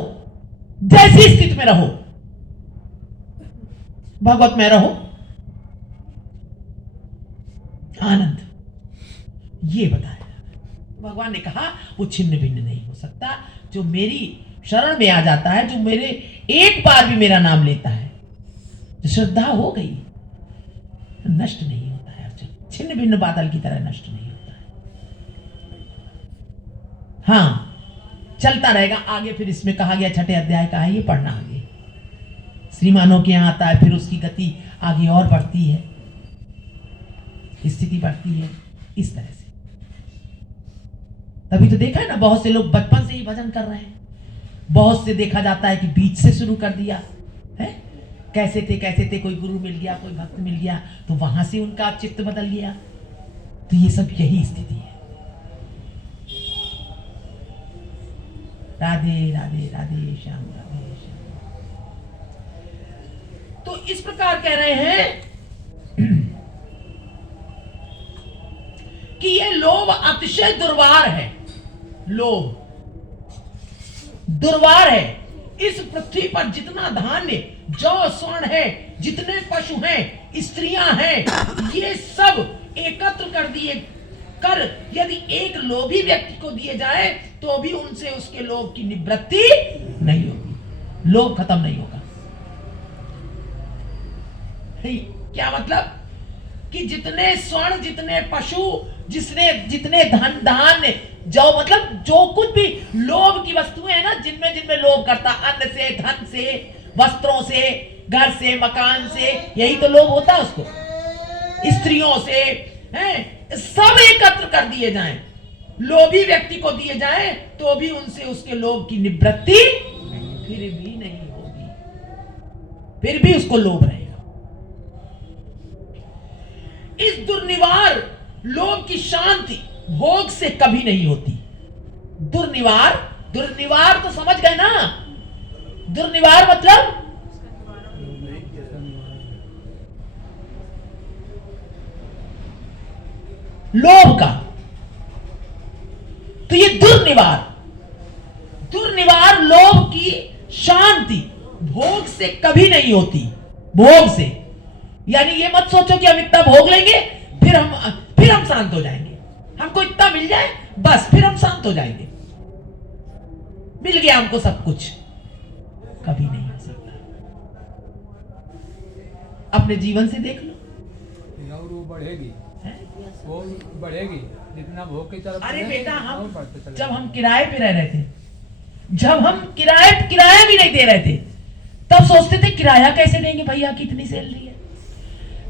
जैसी स्थिति में रहो, भगवत में रहो, आनंद, ये बताया भगवान ने कहा। वो छिन्न भिन्न नहीं हो सकता। जो मेरी शरण में आ जाता है, जो मेरे एक बार भी मेरा नाम लेता है, जो श्रद्धा हो गई, नष्ट नहीं होता है, छिन्न भिन्न बादल की तरह नष्ट नहीं होता है। हाँ, चलता रहेगा आगे। फिर इसमें कहा गया, छठे अध्याय का है, ये पढ़ना आगे, श्रीमानों के यहां आता है, फिर उसकी गति आगे और बढ़ती है, स्थिति बढ़ती है इस तरह से। तभी तो देखा है ना, बहुत से लोग बचपन से ही भजन कर रहे हैं, बहुत से देखा जाता है कि बीच से शुरू कर दिया है, कैसे थे, कोई गुरु मिल गया, कोई भक्त मिल गया, तो वहां से उनका चित्त बदल गया। तो ये सब यही स्थिति है। राधे राधे राधे श्याम, राधे श्याम। तो इस प्रकार कह रहे हैं कि ये लोभ अतिशय दुर्वार है। लोभ दुर्वार है। इस पृथ्वी पर जितना धान्य, जौ, स्वर्ण है, जितने पशु हैं, स्त्रियां हैं, ये सब एकत्र कर दिए कर यदि एक लोभी व्यक्ति को दिए जाए तो भी उनसे उसके लोभ की निवृत्ति नहीं होगी, लोभ खत्म नहीं होगा। क्या मतलब? कि जितने स्वर्ण, जितने पशु, जितने धन धान्य, जो मतलब जो कुछ भी लोभ की वस्तुएं हैं ना, जिनमें जिनमें लोभ करता, अन्न से, धन से, वस्त्रों से, घर से, मकान से, यही तो लोभ होता है उसको, स्त्रियों से, हैं, सब एकत्र कर दिए जाएं, लोभी व्यक्ति को दिए जाएं, तो भी उनसे उसके लोभ की निवृत्ति फिर भी नहीं होगी, फिर भी उसको लोभ रहेगा। इस दुर्निवार लोभ की शांति भोग से कभी नहीं होती। दुर्निवार तो समझ गए ना? दुर्निवार मतलब लोभ का। तो ये दुर्निवार लोभ की शांति भोग से कभी नहीं होती। भोग से यानी ये मत सोचो कि हम इतना भोग लेंगे फिर हम शांत हो जाएंगे, हमको इतना मिल जाए बस फिर हम शांत हो जाएंगे, मिल गया हमको सब कुछ, कभी नहीं हो सकता। अपने जीवन से देख लो, और वो बढ़ेगी, है? वो बढ़ेगी जितना भोग की तरफ अरे चलेंगे, बेटा, और बढ़ते चले जब हम जाएंगे। किराए पे रह रहे थे, जब हम किराया भी नहीं दे रहे थे, तब सोचते थे किराया कैसे देंगे भैया की इतनी सैलरी है।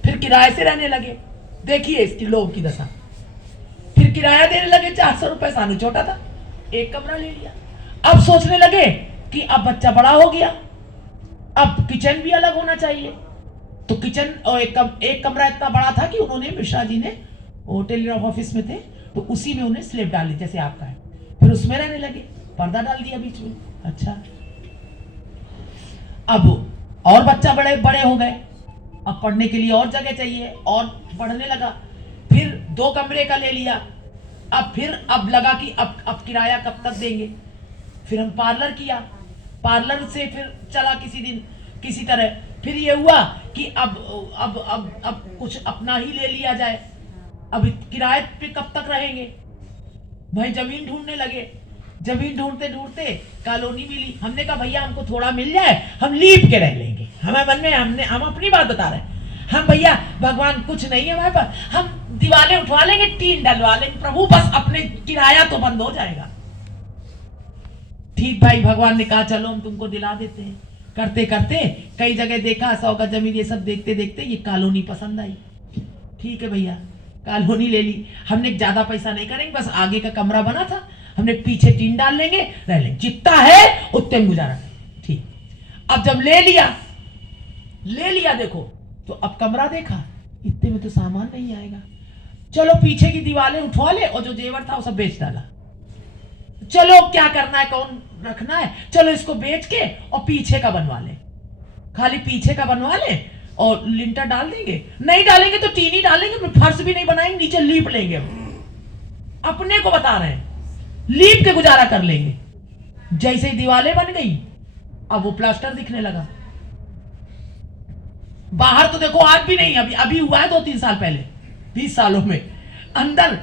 फिर किराए से रहने लगे, देखिए इसकी लोभ की दशा। फिर किराया देने लगे 400 रुपए, सानू छोटा था, एक कमरा ले लिया। अब सोचने लगे कि अब बच्चा बड़ा हो गया, अब किचन भी अलग होना चाहिए, तो किचन और एक कमरा इतना बड़ा था कि उन्होंने, मिश्रा जी ने, वो टेलीग्राफ ऑफिस में थे, तो उसी में उन्हें स्लेब डाल दी जैसे आपका है, फिर उसमें रहने लगे, पर्दा डाल दिया बीच में। अच्छा, अब और बच्चा बड़े हो गए, अब पढ़ने के लिए और जगह चाहिए, और पढ़ने लगा, फिर 2 कमरे का ले लिया। अब लगा कि अब किराया कब तक देंगे। फिर हम पार्लर किया, पार्लर से फिर चला किसी दिन किसी तरह, फिर ये हुआ कि अब कुछ अपना ही ले लिया जाए, अब किराए पे कब तक रहेंगे भाई। जमीन ढूंढने लगे, जमीन ढूंढते ढूंढते कॉलोनी मिली। हमने कहा भैया हमको थोड़ा मिल जाए, हम लीप के रह लेंगे। हमारे मन में हम अपनी बात बता रहे हैं, हम भैया भगवान कुछ नहीं है हमारे पास, हम दीवारें उठवा लेंगे, टीन डलवा लेंगे, प्रभु बस अपने किराया तो बंद हो जाएगा। ठीक भाई, भगवान ने कहा चलो हम तुमको दिला देते हैं। करते करते कई जगह देखा, 100 गज जमीन, ये सब देखते देखते ये कॉलोनी पसंद आई। ठीक है भैया, कॉलोनी ले ली। हमने ज्यादा पैसा नहीं करेंगे, बस आगे का कमरा बना था, हमने पीछे टीन डाल लेंगे, रह लेंगे, जितना है उतने में गुजारा करेंगे। ठीक, अब जब ले लिया देखो, तो अब कमरा देखा, इतने में तो सामान नहीं आएगा, चलो पीछे की दीवारें उठवा ले, और जो जेवर था वो सब बेच डाला। चलो क्या करना है, कौन रखना है, चलो इसको बेच के और पीछे का बनवा ले, खाली पीछे का बनवा ले और लिंटर डाल देंगे। नहीं डालेंगे तो टीन ही डालेंगे, फर्श भी नहीं बनाएंगे, नीचे लीप लेंगे। अपने को बता रहे हैं, लीप के गुजारा कर लेंगे। जैसे ही दीवारें बन गई, अब वो प्लास्टर दिखने लगा। बाहर तो देखो आज भी नहीं, अभी हुआ है 2-3 साल पहले, 20 सालों में। अंदर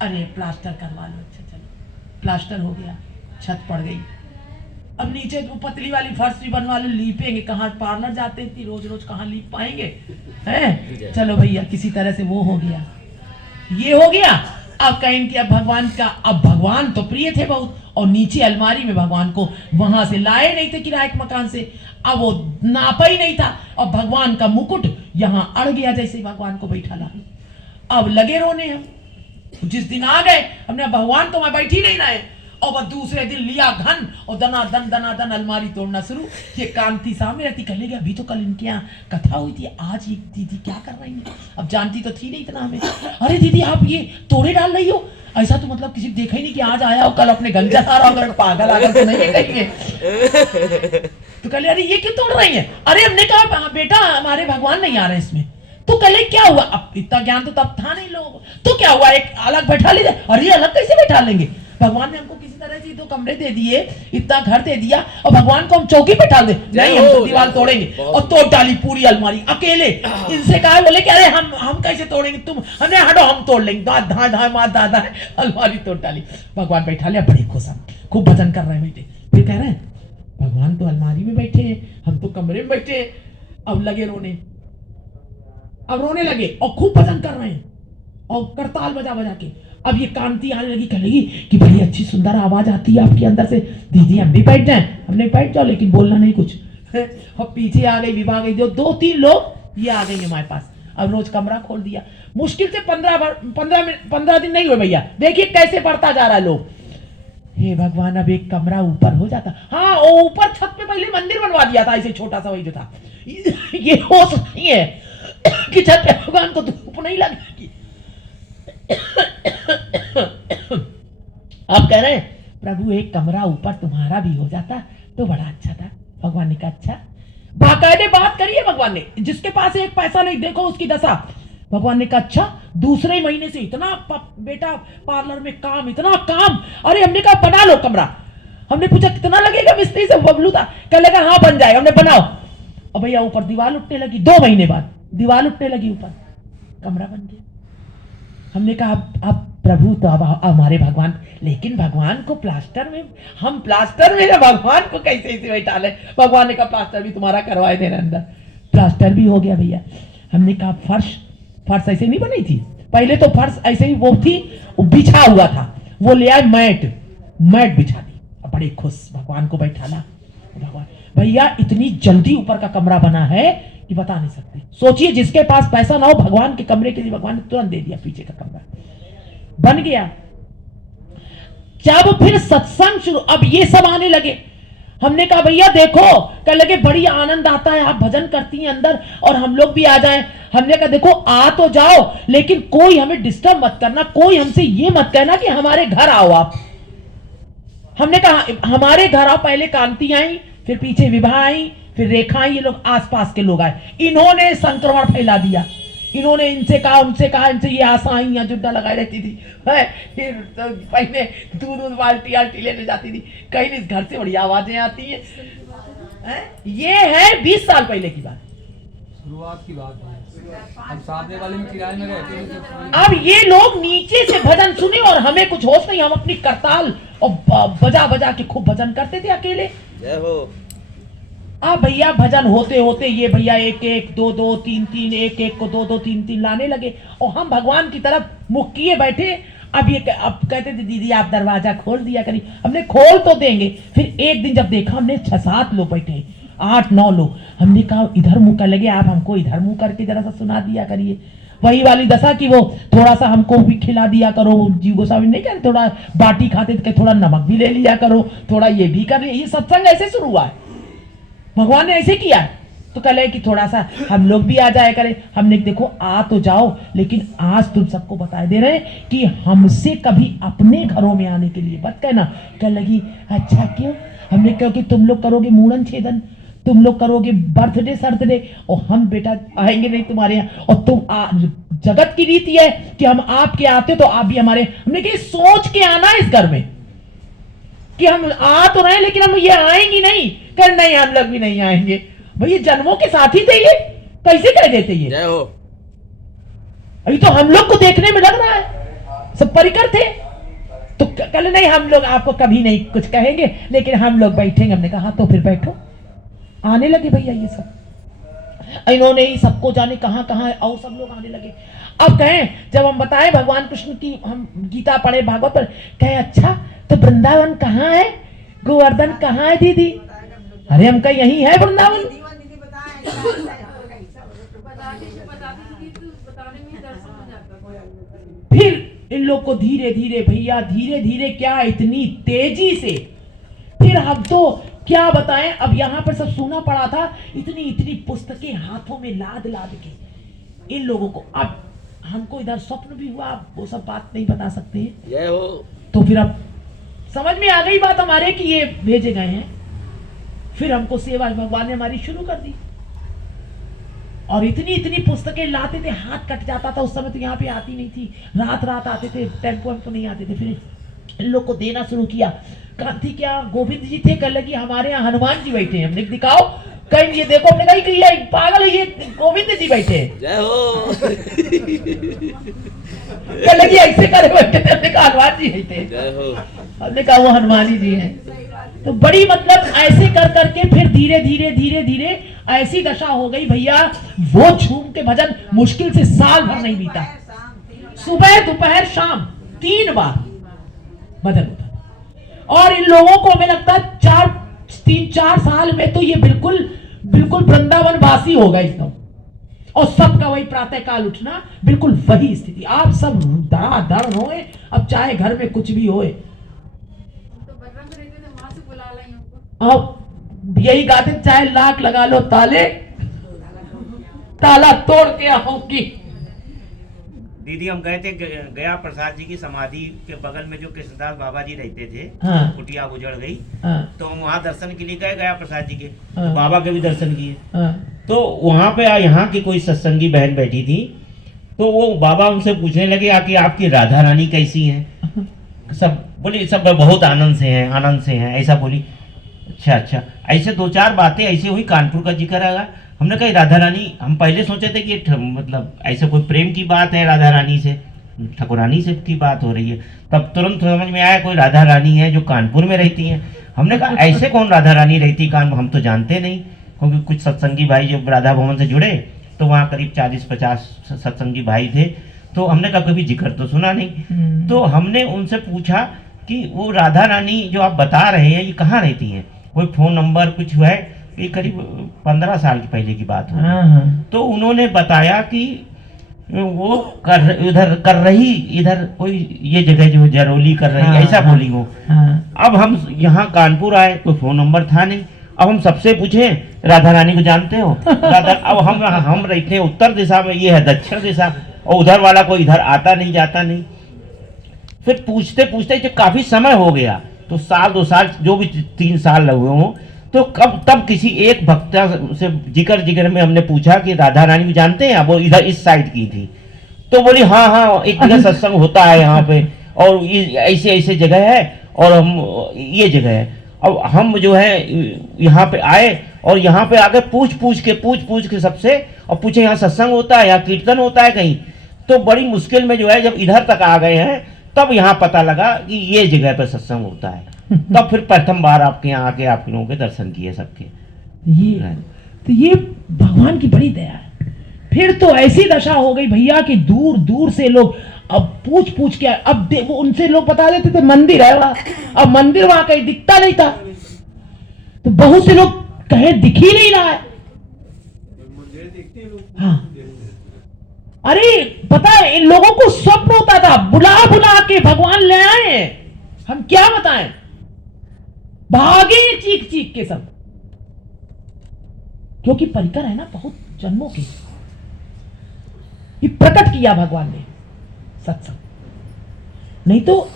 अरे प्लास्टर करवा लो, अच्छा चलो प्लास्टर हो गया, छत पड़ गई। अब नीचे वो पतली वाली फर्श भी बनवा लो, लीपेंगे, कहाँ पार्लर जाते थे रोज रोज, कहाँ लीप पाएंगे, हैं? चलो भैया किसी तरह से वो हो गया, ये हो गया। अब कहेंगे कि अब भगवान तो प्रिय थे बहुत, और नीचे अलमारी में भगवान को वहां से लाए नहीं थे किराए के मकान से, अब वो नापा ही नहीं था, और भगवान का मुकुट यहां अड़ गया जैसे ही भगवान को बैठा ला। अब लगे रोने हम, जिस दिन आ गए हमने, भगवान तो मैं बैठी नहीं रहे, और वह दूसरे दिन लिया घन और दनादन अलमारी तोड़ना शुरू। ये कांति सामने रहती, कह लेगी अभी तो कल इनके यहाँ कथा हुई थी, आज ये दीदी क्या कर रही है, अब जानती तो थी नहीं इतना हमें। अरे दीदी आप ये तोड़े डाल रही हो, ऐसा तो मतलब किसी देखा ही नहीं कि आज आया हो, कल अपने गंजा आ रहा हो, पागल आगल तो नहीं है कहीं। तो कह अरे ये क्यों तोड़ रही है? अरे हमने कहा बेटा हमारे भगवान नहीं आ रहे इसमें। तो कल क्या हुआ, अब इतना ज्ञान तो तब था नहीं लोगों को, तो क्या हुआ एक अलग बैठा लीजिए। अरे अलग कैसे बैठा लेंगे, भगवान ने हमको किसी तरह से 2 कमरे दे दिए, इतना घर दे दिया, और भगवान को हम चौकी बैठा दे, नहीं हम तो दीवार तोड़ेंगे। और तोड़ डाली पूरी अलमारी अकेले। इनसे कहा, बोले कि अरे हम कैसे तोड़ेंगे, तुम हमने हटो हम तोड़ लेंगे, दादा अलमारी तोड़ डाली। भगवान बैठा लिया, बड़े खुश हम, खूब भजन कर रहे हैं बेटे। फिर कह रहे हैं भगवान तो अलमारी में बैठे हैं, हम तो कमरे में बैठे हैं। अब लगे रोने, अब रोने लगे और खूब भजन कर रहे हैं और करताल बजा बजा के। अब ये कांति आने लगी, कहने लगी कि बड़ी अच्छी सुंदर आवाज आती है आपके अंदर से, दीदी हम भी बैठ जाएं। हमने बैठ जाओ लेकिन बोलना नहीं कुछ। और पीछे आ गई विवाह गई, जो 2-3 लोग ये आ गई हमारे पास। अब रोज कमरा खोल दिया, मुश्किल से 15 दिन नहीं हुए भैया, देखिए कैसे बढ़ता जा रहा है लोग। हे भगवान, अब एक कमरा ऊपर हो जाता। हाँ, ऊपर छत पे पहले मंदिर बनवा दिया था ऐसे छोटा सा, वही जो था। ये होश नहीं है कि छत पे भगवान को धूप नहीं लगेगी। अब कह रहे प्रभु एक कमरा ऊपर तुम्हारा भी हो जाता तो बड़ा अच्छा था। भगवान ने कहा अच्छा, बाकायदे बात करिए भगवान ने, जिसके पास एक पैसा नहीं देखो उसकी दशा। भगवान ने कहा अच्छा, दूसरे महीने से इतना बेटा पार्लर में काम, इतना काम। अरे हमने कहा बना लो कमरा। हमने पूछा कितना लगेगा मिस्त्री से, बबलू था, कह लगा हाँ बन जाएगा। हमने बनाओ। और भैया ऊपर दीवार उठने लगी, 2 महीने बाद दीवार उठने लगी ऊपर, कमरा बन गया। हमने कहा अब प्रभु तो अब हमारे भगवान, लेकिन भगवान को प्लास्टर में, हम प्लास्टर में भगवान को कैसे इसे बैठा ले। भगवान ने कहा प्लास्टर भी तुम्हारा करवाए देना अंदर। प्लास्टर भी हो गया भैया। हमने कहा फर्श ऐसे नहीं बनी थी पहले, तो फर्श ऐसे ही वो थी, वो बिछा हुआ था, वो ले आए मैट बिछा दी। अब बड़े खुश, भगवान को बैठाना। भगवान भैया इतनी जल्दी ऊपर का कमरा बना है कि बता नहीं सकते। सोचिए जिसके पास पैसा ना हो, भगवान के कमरे के लिए भगवान ने तुरंत दे दिया, पीछे का कमरा बन गया। जब फिर सत्संग शुरू, अब ये सब आने लगे। हमने कहा भैया देखो, कह लगे बड़ी आनंद आता है, आप भजन करती हैं अंदर और हम लोग भी आ जाएं। हमने कहा देखो आ तो जाओ, लेकिन कोई हमें डिस्टर्ब मत करना, कोई हमसे ये मत कहना कि हमारे घर आओ आप। हमने कहा हमारे घर आओ। पहले कांति आई, फिर पीछे विवाह आई, फिर रेखा आई, ये लोग आसपास के लोग आए। इन्होंने संक्रमण फैला दिया। इन्होंने इनसे कहा उनसे कहा, इनसे ये आशा आई यहाँ जुड्डा लगाई रहती थी, फिर तो पहले दूध बाल्टी लेने जाती थी, कहीं नहीं घर से बड़ी आवाजें आती हैं। ये है 20 साल पहले की बात, शुरुआत की बात है। हम सामने वाले में किराए में रहते हैं। अब ये लोग नीचे से भजन सुने और हमें कुछ होश नहीं, हम अपनी करताल और बजा बजा के खूब भजन करते थे अकेले। जय हो। अब भैया भजन होते होते ये भैया 1-1, 2-2, 3-3, 1-1 को 2-2, 3-3 लाने लगे और हम भगवान की तरफ मुख किए बैठे। अब कहते थे दीदी आप दरवाजा खोल दिया करिए। हमने खोल तो देंगे। फिर एक दिन जब देखा हमने 6-7 लोग बैठे, 8-9 लोग। हमने कहा इधर मुंह कर लगे, आप हमको इधर मुंह करके जरा सा सुना दिया करिए। वही वाली दशा कि वो थोड़ा सा हमको भी खिला दिया करो। जीव गोस्वामी नहीं कहते थोड़ा बाटी खाते थे, थोड़ा नमक भी ले लिया करो, थोड़ा ये भी कर लिया। ये सत्संग ऐसे शुरू हुआ है, भगवान ने ऐसे किया। तो कह कि थोड़ा सा हम लोग भी आ जाए करें। हमने देखो आ तो जाओ, लेकिन आज तुम सबको बता दे रहे हैं कि हमसे कभी अपने घरों में आने के लिए मत कहना। कह लगी अच्छा क्यों? हमने कहा कि तुम लोग करोगे मूड़न छेदन, तुम लोग करोगे बर्थडे सर्टडे, और हम बेटा आएंगे नहीं तुम्हारे यहाँ। और तुम जगत की रीति है कि हम आपके आते तो आप भी हमारे। हमने कहा सोच के आना इस घर में कि हम आ तो रहे लेकिन हम ये आएंगे नहीं। कर नहीं हम लोग भी नहीं आएंगे। भाई जन्मों के साथी थे, ये कैसे कह देते ये? जय हो। अभी तो हम लोग को देखने में लग रहा है सब परिकर थे। तो कल नहीं हम लोग आपको कभी नहीं कुछ कहेंगे, लेकिन हम लोग बैठेंगे। हमने कहा तो फिर बैठो। आने लगे भैया ये सब, इन्होंने ही सबको जाने कहां कहां और सब लोग आने लगे। अब कहें जब हम बताएं भगवान कृष्ण की, हम गीता पढ़े भागवत पर, कहे अच्छा तो वृंदावन कहाँ है, गोवर्धन कहाँ है दीदी? अरे हमका यही है वृंदावन। फिर इन लोग को धीरे धीरे भैया, धीरे धीरे क्या इतनी तेजी से, फिर हम तो क्या बताएं। अब यहाँ पर सब सुना पड़ा था, इतनी इतनी पुस्तकें हाथों में लाद लाद के इन लोगों को। अब हमको इधर स्वप्न भी हुआ, वो सब बात नहीं बता सकते हैं। जय हो। तो फिर अब समझ में आ गई बात हमारे कि ये भेजे गए हैं। फिर हमको सेवा भगवान ने हमारी शुरू कर दी, और इतनी इतनी पुस्तकें लाते थे, हाथ कट जाता था। उस समय तो यहाँ पे आती नहीं थी, रात रात आते थे, टेम्पो तो नहीं आते थे। फिर इन लोग को देना शुरू किया। कांति क्या गोविंद जी थे, कह लगी हमारे यहाँ हनुमान जी बैठे हैं। हमने दिखाओ, कहीं ये देखो। हमने कही ये पागल है, ये गोविंद जी बैठे हैं। जय हो। कह लगी ऐसे करे बैठे थे। हमने कहा हनुमान जी बैठे। जय हो। हमने कहा वो हनुमान जी हैं। तो बड़ी मतलब ऐसे कर करके फिर धीरे धीरे धीरे धीरे ऐसी दशा हो गई भैया, वो झूम के भजन मुश्किल से साल भर नहीं बीता। सुबह दोपहर शाम 3 बार भजन होता। और इन लोगों को हमें लगता है 3-4 साल में तो ये बिल्कुल बिल्कुल वृंदावन वासी होगा एकदम। और सबका वही प्रातः काल उठना, बिल्कुल वही स्थिति। आप सब धड़ाधड़ होए, अब चाहे घर में कुछ भी होए। तो बजरंग रहते थे, वहां से बुला लाई हमको। अब यही गाते, चाहे लाख लगा लो ताले, ताला तोड़ के आऊंगी। दीदी हम गए थे गया प्रसाद जी की समाधि के बगल में जो कृष्णदास बाबा जी रहते थे, हाँ। कुटिया गुजर गई, हाँ, तो हम वहाँ दर्शन के लिए गए गया प्रसाद जी के, हाँ। बाबा के भी दर्शन किए। हाँ, तो वहाँ पे यहाँ की कोई सत्संगी बहन बैठी थी, तो वो बाबा उनसे पूछने लगे आके आपकी राधा रानी कैसी हैं? सब बोली सब बहुत आनंद से हैं, आनंद से हैं, ऐसा बोली। अच्छा, ऐसे 2-4 बातें ऐसे हुई, कानपुर का जिक्र आया। हमने कहा राधा रानी, हम पहले सोचे थे कि मतलब ऐसे कोई प्रेम की बात है राधा रानी से, ठाकुरानी से की बात हो रही है। तब तुरंत समझ में आया कोई राधा रानी है जो कानपुर में रहती हैं। हमने कहा ऐसे कौन राधा रानी रहती कानपुर, हम तो जानते नहीं, क्योंकि कुछ सत्संगी भाई जब राधा भवन से जुड़े तो वहाँ करीब 40-50 सत्संगी भाई थे, तो हमने कहा कभी जिक्र तो सुना नहीं। तो हमने उनसे पूछा कि वो राधा रानी जो आप बता रहे हैं ये कहाँ रहती हैं, कोई फ़ोन नंबर कुछ है? ये करीब 15 साल की पहले की बात है। तो उन्होंने बताया कि वो इधर कर रही, इधर कोई ये जगह जो जरौली कर रही, ऐसा बोली वो। अब हम यहाँ कानपुर आए तो फ़ोन नंबर था नहीं। अब हम सबसे पूछे राधा रानी को जानते हो? राधा, अब हम रहते हैं उत्तर दिशा में, ये है दक्षिण दिशा, और उधर वाला कोई इधर आता नहीं जाता नहीं। फिर पूछते पूछते जब काफी समय हो गया, तो 1-2 साल, जो भी 3 साल लगे हों, तो तब किसी एक भक्ता से जिक्र में हमने पूछा कि राधा रानी को जानते हैं? वो इधर इस साइड की थी। तो बोली हाँ, एक जगह सत्संग होता है यहाँ पे, और ऐसे ऐसे जगह है, और हम ये जगह है। अब हम जो है यहाँ पे आए, और यहाँ पे आके पूछ के सबसे, और पूछे यहाँ सत्संग होता है, यहाँ कीर्तन होता है कहीं? तो बड़ी मुश्किल में जो है जब इधर तक आ गए हैं, तब यहाँ पता लगा कि ये जगह पे सत्संग होता है। तब फिर प्रथम बार आपके यहाँ आके आप लोगों के दर्शन किए सबके। ये भगवान की बड़ी दया है। फिर तो ऐसी दशा हो गई भैया कि दूर दूर से लोग अब पूछ के, अब वो उनसे लोग बता देते थे मंदिर है वहां, अब मंदिर वहां कहीं दिखता नहीं था, तो बहुत से लोग कहे दिख ही नहीं रहा है। हाँ, अरे पता है इन लोगों को स्वप्न होता था, बुला बुला के भगवान ले आए, हम क्या बताएं, भागे चीख चीख के सब, क्योंकि परिकर है ना बहुत जन्मों की। ये प्रकट किया भगवान ने सत्संग, नहीं तो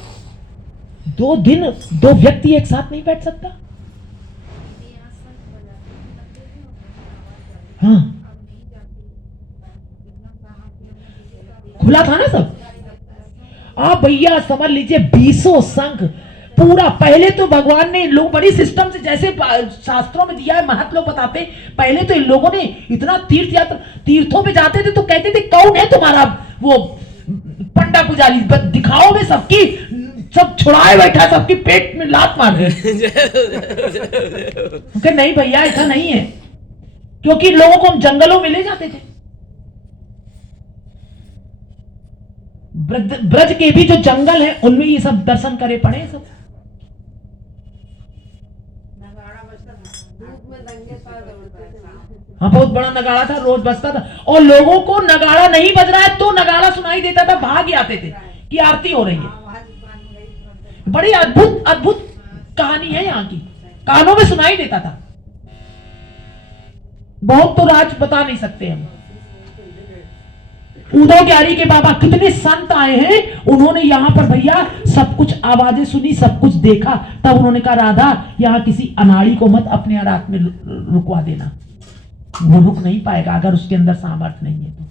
2 दिन 2 व्यक्ति एक साथ नहीं बैठ सकता। हाँ, खुला था ना सब। आप भैया समझ लीजिए 20 संघ पूरा। पहले तो भगवान ने लोग बड़ी सिस्टम से, जैसे शास्त्रों में दिया है, महत लोग बताते, पहले तो इन लोगों ने इतना तीर्थों में जाते थे तो कहते थे कौन है तुम्हारा वो पंडा पुजारी, दिखाओ में सबकी सब छुड़ाए बैठा, सबकी पेट में लात मार दे। नहीं भैया ऐसा नहीं है, क्योंकि लोगों को हम जंगलों में ले जाते थे। ब्रज के भी जो जंगल है उनमें ये सब दर्शन करे पड़े सब। हाँ, बहुत बड़ा नगाड़ा था, रोज बजता था, और लोगों को नगाड़ा नहीं बज रहा है तो नगाड़ा सुनाई देता था, भाग आते थे कि आरती हो रही है। बड़ी अद्भुत अद्भुत कहानी है यहाँ की, कानों में सुनाई देता था। बहुत तो राज बता नहीं सकते हम। उदो ग्यारी के बाबा कितने संत आए हैं, उन्होंने यहाँ पर भैया सब कुछ आवाजें सुनी, सब कुछ देखा, तब उन्होंने कहा राधा यहाँ किसी अनाड़ी को मत अपने रात में रुकवा देना, वो रुक नहीं पाएगा अगर उसके अंदर सामर्थ्य नहीं है तो।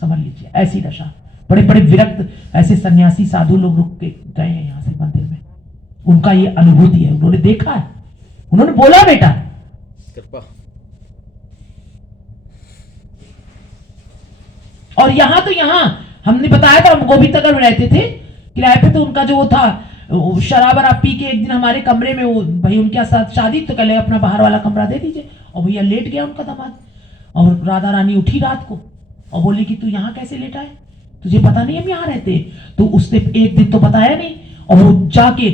समझ लीजिए ऐसी दशा। बड़े बड़े विरक्त ऐसे सन्यासी साधु लोग रुक के गए हैं यहाँ से मंदिर में, उनका ये अनुभूति है, उन्होंने देखा है, उन्होंने बोला बेटा कृपा। और यहां तो यहां हमने बताया था, हम गोभी नगर में रहते थे किराए पे, तो उनका जो वो था शराब वराब पी के एक दिन हमारे कमरे में, वो भाई उनके साथ शादी, तो कह अपना बाहर वाला कमरा दे दीजिए, और भैया लेट गया उनका दामाद। और राधा रानी उठी रात को और बोली कि तू यहाँ कैसे लेटा है, तुझे पता नहीं हम यहाँ रहते हैं? तो उसने एक दिन तो बताया नहीं और वो जाके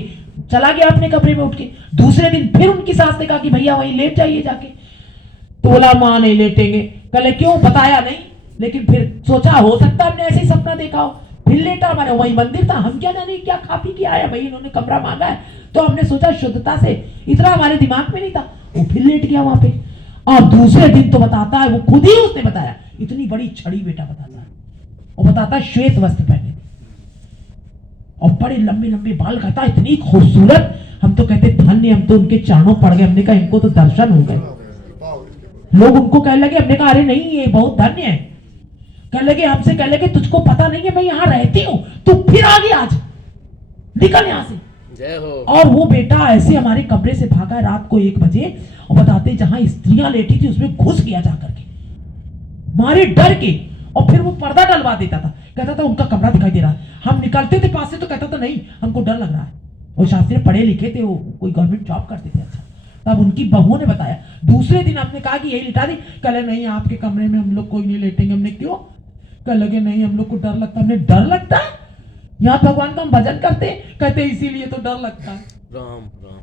चला गया अपने कमरे में उठ के। दूसरे दिन फिर उनकी सास ने कहा कि भैया वहीं लेट जाइए जाके। तो बोला माँ नहीं लेटेंगे। कल क्यों बताया नहीं, लेकिन फिर सोचा हो सकता हमने ऐसे ही सपना देखा हो। फिर लेटा, हमारे वही मंदिर था, हम क्या जाने क्या खा पी के आया, भाई इन्होंने कमरा मांगा है तो हमने सोचा शुद्धता से, इतना हमारे दिमाग में नहीं था। वो फिर लेट गया वहां पे। और दूसरे दिन तो बताता है, वो खुद ही उसने बताया, इतनी बड़ी छड़ी बेटा बताता है, और बताता है श्वेत वस्त्र पहने और बड़े लंबे लंबे बाल, कहता इतनी खूबसूरत। हम तो कहते धन्य, हम तो उनके चरणों पड़ गए। हमने कहा इनको तो दर्शन हो गए। लोग उनको कहने लगे, हमने कहा अरे नहीं ये बहुत धन्य है। कहने लगे हमसे, कहने लगे तुझको पता नहीं है मैं यहाँ रहती हूँ, तू फिर आ गया आज, निकल यहाँ से। जय हो। और वो बेटा ऐसे हमारे कमरे से भागा रात को 1 बजे, और बताते जहां स्त्रियां लेटी थी उसमें घुस गया जाकर के मारे डर के, और फिर वो पर्दा डलवा देता था, कहता था उनका कमरा दिखाई दे रहा है। हम निकलते थे पास से तो कहता था नहीं हमको डर लग रहा है। और शास्त्री पढ़े लिखे थे, वो कोई गवर्नमेंट जॉब करते थे। अच्छा, तब उनकी बहू ने बताया। दूसरे दिन आपने कहा कि यही लिटा दी, कहले नहीं आपके कमरे में हम लोग कोई नहीं लेटेंगे। हमने क्यों? कह लगे नहीं हम लोग को डर लगता। हमने डर लगता है? यहाँ भगवान का हम भजन करते, कहते इसीलिए तो डर लगता है। राम राम।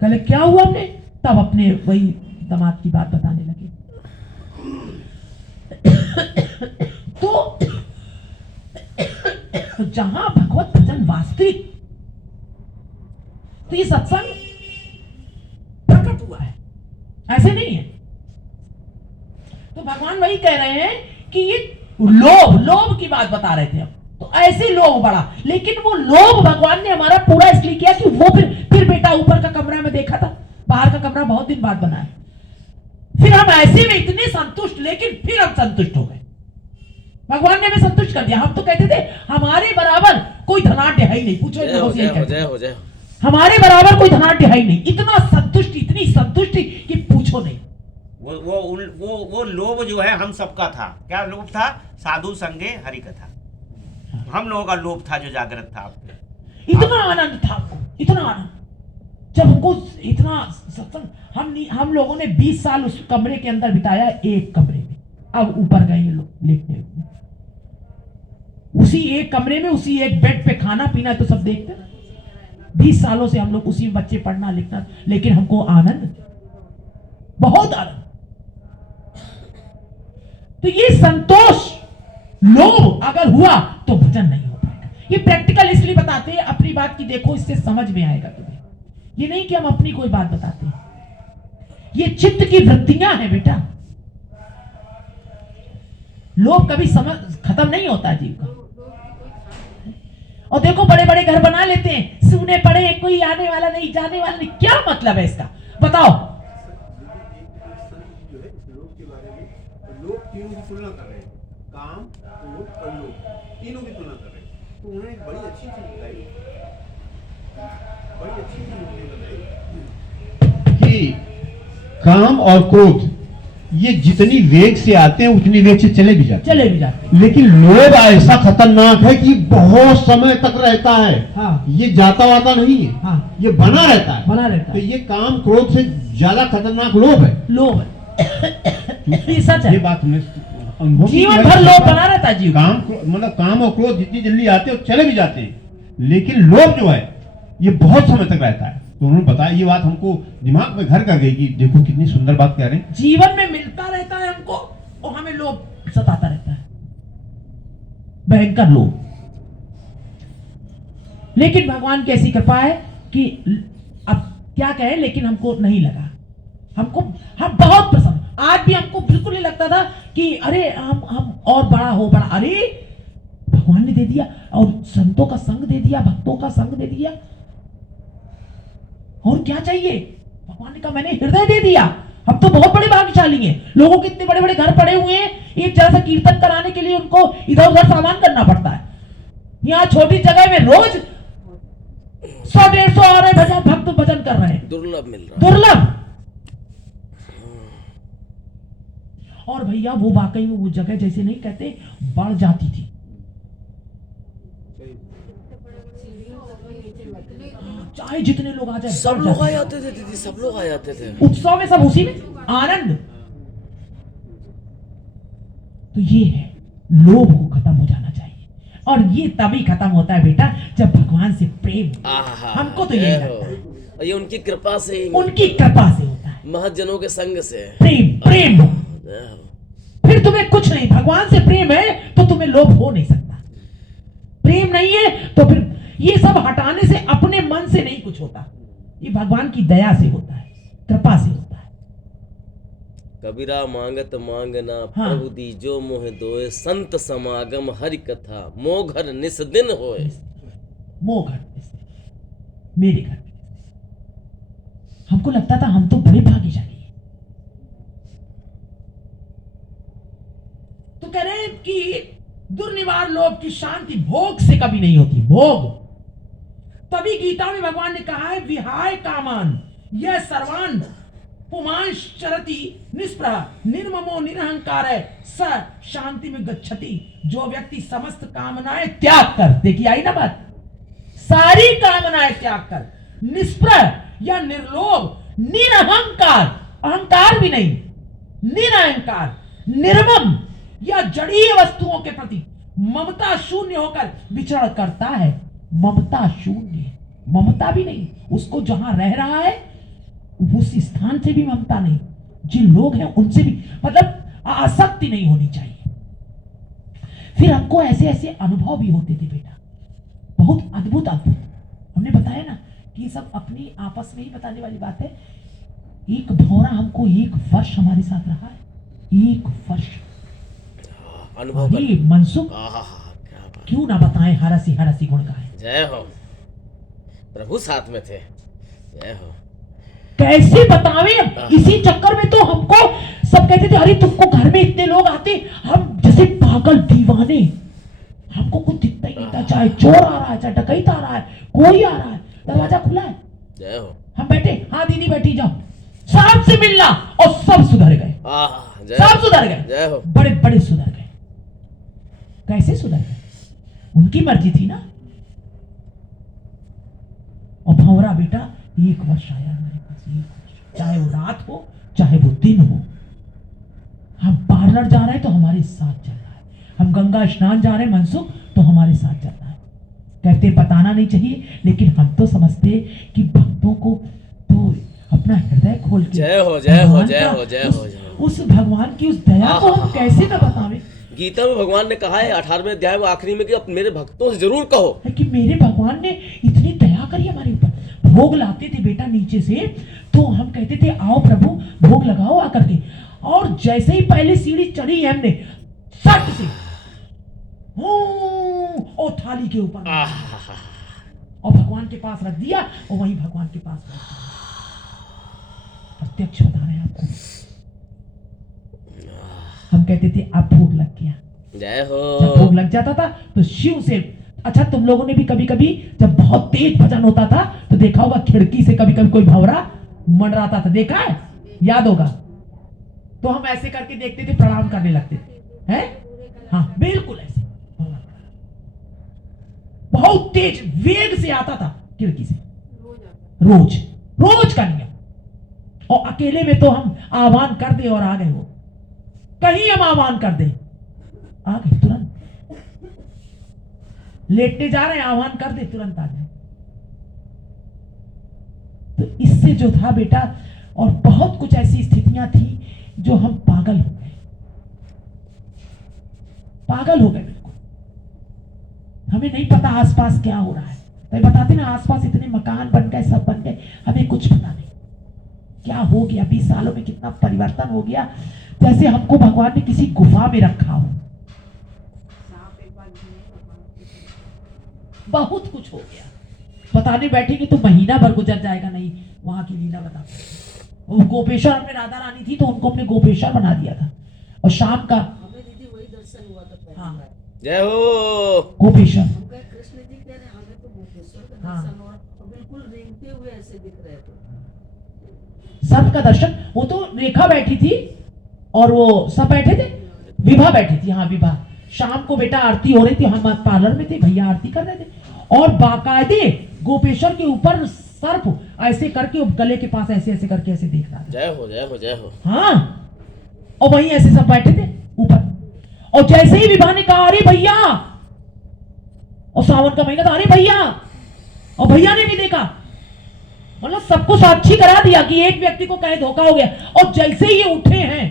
कहले क्या हुआ? हमने तब अपने वही दामाद की बात बताने लगे। तो जहां भगवत भजन वास्तविक, तो ये सत्संग प्रकट हुआ है, ऐसे नहीं है। तो भगवान वही कह रहे हैं कि ये लोभ की बात बता रहे थे हम, तो ऐसे लोभ बढ़ा। लेकिन वो लोभ भगवान ने हमारा पूरा इसलिए किया कि वो फिर बेटा ऊपर का कमरा में देखा था, बाहर का कमरा बहुत दिन बाद बना है। फिर हम ऐसे में इतने संतुष्ट, लेकिन फिर हम संतुष्ट हो गए। भगवान ने हमें संतुष्ट कर दिया। हम तो कहते थे हमारे बराबर कोई धनाढ्य है ही नहीं। पूछो जय हो, जय हो, जय हो, जय हो। हमारे बराबर कोई धनाढ्य है ही नहीं। इतना संतुष्टि, इतनी संतुष्टि कि पूछो नहीं। वो लोभ जो है हम सबका था। क्या लोभ था? साधु संगे हरि कथा। हम लोगों का लोभ था जो जागृत था आपके। इतना आनंद था हमको, इतना आनंद। जब हमको इतना सत्संग, हम लोगों ने 20 साल उस कमरे के अंदर बिताया, एक कमरे में। अब ऊपर गए ये लोग लेटने, उसी एक कमरे में, उसी एक बेड पे खाना पीना तो सब देखते। 20 सालों से हम लोग उसी में बच्चे पढ़ना लिखना, लेकिन हमको आनंद, बहुत आनंद। तो ये संतोष, लोभ अगर हुआ तो भजन नहीं हो पाएगा। ये प्रैक्टिकल इसलिए बताते हैं, अपनी बात की देखो, इससे समझ में आएगा तुम्हें। ये नहीं कि हम अपनी कोई बात बताते हैं, ये चित्त की वृत्तियां हैं बेटा। लोभ कभी समझ खत्म नहीं होता जीव का। और देखो बड़े बड़े घर बना लेते हैं, सुने पड़े, कोई आने वाला नहीं, जाने वाला नहीं। क्या मतलब है इसका, बताओ? लोग के बारे में, लोग तीनों की तुलना कर रहे हैं, काम, क्रोध और लोभ, तीनों की तुलना कर रहे हैं। तो उन्होंने एक बड़ी अच्छी चीज बताई, बड़ी अच्छी चीज उन्होंने बताई कि काम और क्रोध ये जितनी वेग से आते हैं उतनी वेग से चले भी जाते हैं। लेकिन लोभ ऐसा खतरनाक है कि बहुत समय तक रहता है। हाँ। ये जाता वाता नहीं है। हाँ। ये बना रहता है। तो ये काम क्रोध से ज्यादा खतरनाक लोभ है। लोभ है। ये सच है। ये बात हमने अनुभव की जीवन है। भर लोभ बना रहता है जीव। मतलब काम और क्रोध जितनी जल्दी आते हैं चले भी जाते हैं, लेकिन लोभ जो है ये बहुत समय तक रहता है। तो उन्होंने बताया, ये बात हमको दिमाग में घर कर गई कि देखो कितनी सुंदर बात कह रहे हैं। जीवन में मिलता रहता है हमको और हमें लोभ सताता रहता है, भयंकर लोभ। लेकिन भगवान की ऐसी कृपा है कि अब क्या कहें, लेकिन हमको नहीं लगा। हम बहुत प्रसन्न। आज भी हमको बिल्कुल नहीं लगता था कि अरे हम और बड़ा हो बड़ा। अरे भगवान ने दे दिया, और संतों का संग दे दिया, भक्तों का संग दे दिया, और क्या चाहिए? भगवान ने कहा मैंने हृदय दे दिया। हम तो बहुत बड़े भाग्यशाली हैं। लोगों के इतने बड़े बड़े घर पड़े हुए हैं, एक जरा सा कीर्तन कराने के लिए उनको इधर उधर सामान करना पड़ता है। यहाँ छोटी जगह में रोज 100-150 आ रहे भजन, भक्त भजन कर रहे हैं। दुर्लभ मिल रहा, दुर्लभ। और भैया वो वाकई में वो जगह जैसे नहीं कहते बढ़ जाती थी। चाहे जितने लोग आ जाए, सब लोग आ जाते थे दीदी, सब लोग आ जाते थे। उत्सव में सब उसी में आनंद। तो ये है, लोभ को खत्म हो जाना चाहिए, और ये तभी खत्म होता है बेटा जब भगवान से प्रेम। आहा, हमको तो जय यही हो। लगता है, और ये उनकी कृपा से ही, उनकी कृपा से होता है। महजनों के संग से। प्रेम प्रेम जय हो। फिर तुम्हें कुछ नहीं, भगवान से प्रेम है तो तुम्हें लोभ हो नहीं सकता। प्रेम नहीं है तो फिर ये सब हटाने से, अपने मन से नहीं कुछ होता, ये भगवान की दया से होता है, कृपा से होता है। कबीरा मांगत मांगना हाँ। प्रभु दीजो मोह दोए, संत समागम हरि कथा मोह घर निस दिन होए। मोह घर में से, मेरे घर में से। हमको लगता था हम तो बड़े भाग्यशाली हैं। तो कह रहे हैं कि दुर्निवार लोभ की शांति भोग से कभी नहीं होती, भोग। तभी गीता में भगवान ने कहा है, विहाय कामान यह सर्वान पुमांश चरति निष्प्रह निर्ममो निरहंकार है स शांति में गच्छति। जो व्यक्ति समस्त कामनाएं त्याग कर, देखिए आई ना बात, सारी कामनाएं त्याग कर, निष्प्रह या निर्लोभ, निरहंकार, अहंकार भी नहीं, निरहंकार, निर्मम या जड़ीय वस्तुओं के प्रति ममता शून्य होकर विचरण करता है। ममता शून्य, ममता भी नहीं, उसको जहां रह रहा है उस स्थान से भी ममता नहीं, जिन लोग हैं उनसे भी, मतलब आसक्ति नहीं होनी चाहिए। फिर हमको ऐसे ऐसे अनुभव भी होते थे बेटा, बहुत अद्भुत अद्भुत। हमने बताया ना कि ये सब अपनी आपस में ही बताने वाली बात है। एक भौरा हमको 1 वर्ष हमारे साथ रहा है, 1 वर्ष। अनुभव अरे मनसुख, आहा, क्या बात। क्यों ना बताएं, हरसी हरसी गुण गाएं। जय हो, प्रभु साथ में थे। जय हो। कैसे बतावे, इसी चक्कर में तो हमको सब कहते थे, अरे तुमको घर में इतने लोग आते, हम जैसे पागल दीवाने, हमको कुछ दिखता ही नहीं था, चाहे चोर आ रहा है, चाहे डकैत आ रहा है, कोई आ रहा है, दरवाजा खुला है, जय हो। हम बैठे, हाँ दीदी बैठी जाओ, साहब से मिलना, और सब सुधर गए, आहा, जय सब हो। सुधर गए, जय हो। बड़े बड़े सुधर गए। कैसे सुधर गए? उनकी मर्जी थी ना। और भंवरा बेटा 1 वर्ष आया हमारे पास, 1 वर्ष, चाहे वो रात हो चाहे वो दिन हो। हम पार्लर जा रहे हैं तो हमारे साथ चल रहा है, हम गंगा स्नान जा रहे हैं मनसुख तो हमारे साथ चल रहा है। कहते बताना नहीं चाहिए, लेकिन हम तो समझते कि भक्तों को तो अपना हृदय खोल के, जय हो, जय हो, जय हो, जय हो, जय हो। उस भगवान की उस दया को हम कैसे न बतावें। गीता में भगवान ने कहा है 18वें अध्याय में आखिरी में कि अब मेरे भक्तों से जरूर कहो है कि मेरे भगवान ने इतनी दया करी हमारे ऊपर। भोग लाते थे बेटा नीचे से, तो हम कहते थे आओ प्रभु भोग लगाओ आकर के, और जैसे ही पहले सीढ़ी चढ़ी है हमने, सट से और थाली के ऊपर और भगवान के पास रख दिया, और वहीं भगवान के पास रख दिया। प्रत्यक्ष बता रहे हैं आपको। हम कहते थे अब भोग लग गया। जय हो। जब भोग लग जाता था तो शिव से, अच्छा तुम लोगों ने भी कभी कभी जब बहुत तेज भजन होता था तो देखा होगा खिड़की से कभी कभी कोई भंवरा मंडराता था, देखा है, याद होगा। तो हम ऐसे करके देखते थे, प्रणाम करने लगते थे, हैं? हाँ बिल्कुल ऐसे, बहुत तेज वेग से आता था खिड़की से, रोज रोज का नियम। और अकेले में तो हम आह्वान कर दे और आ गए, वो कहीं हम आह्वान कर दे आ गए, तुरंत लेटने जा रहे हैं आह्वान कर दे तुरंत आ गए। तो इससे जो था बेटा, और बहुत कुछ ऐसी स्थितियां थी जो हम पागल हो गए, पागल हो गए बिल्कुल। हमें नहीं पता आसपास क्या हो रहा है, तो बताते ना आसपास इतने मकान बन गए, सब बन गए, हमें कुछ पता नहीं क्या हो गया। 20 सालों में कितना परिवर्तन हो गया, जैसे हमको भगवान ने किसी गुफा में रखा हो। बहुत कुछ हो गया, बताने बैठेंगे तो महीना भर गुजर जाएगा नहीं वहां की लीला बता। वो गोपेश्वर हमने राधा रानी थी तो उनको हमने गोपेश्वर बना दिया था, और शाम का हमें दीदी वही दर्शन हुआ था पहली हाँ। बार। जय हो। गोपेश्वर, हम कहे कृष्ण जी कह रहे हमें तो गोपेश्वर का हाँ। दर्शन हुआ, और बिल्कुल रेंगते हुए ऐसे दिख रहे थे। सर्प का दर्शन। वो तो रेखा बैठी थी और वो सब बैठे थे, विभा बैठी थी, हाँ विभा। शाम को बेटा आरती हो रही थी, हम पार्लर में थे, भैया आरती कर रहे थे, और बाकायदे गोपेश्वर के ऊपर सर्प ऐसे करके वो गले के पास ऐसे ऐसे करके ऐसे देख रहा था। जय हो जय हो जय हो। हाँ, और वहीं ऐसे सब बैठे थे ऊपर, और जैसे ही विभा ने कहा अरे भैया, और सावन का महीना था, अरे भैया, और भैया ने भी देखा, मतलब सबको साक्षी करा दिया कि एक व्यक्ति को कहे धोखा हो गया। और जैसे ही ये उठे हैं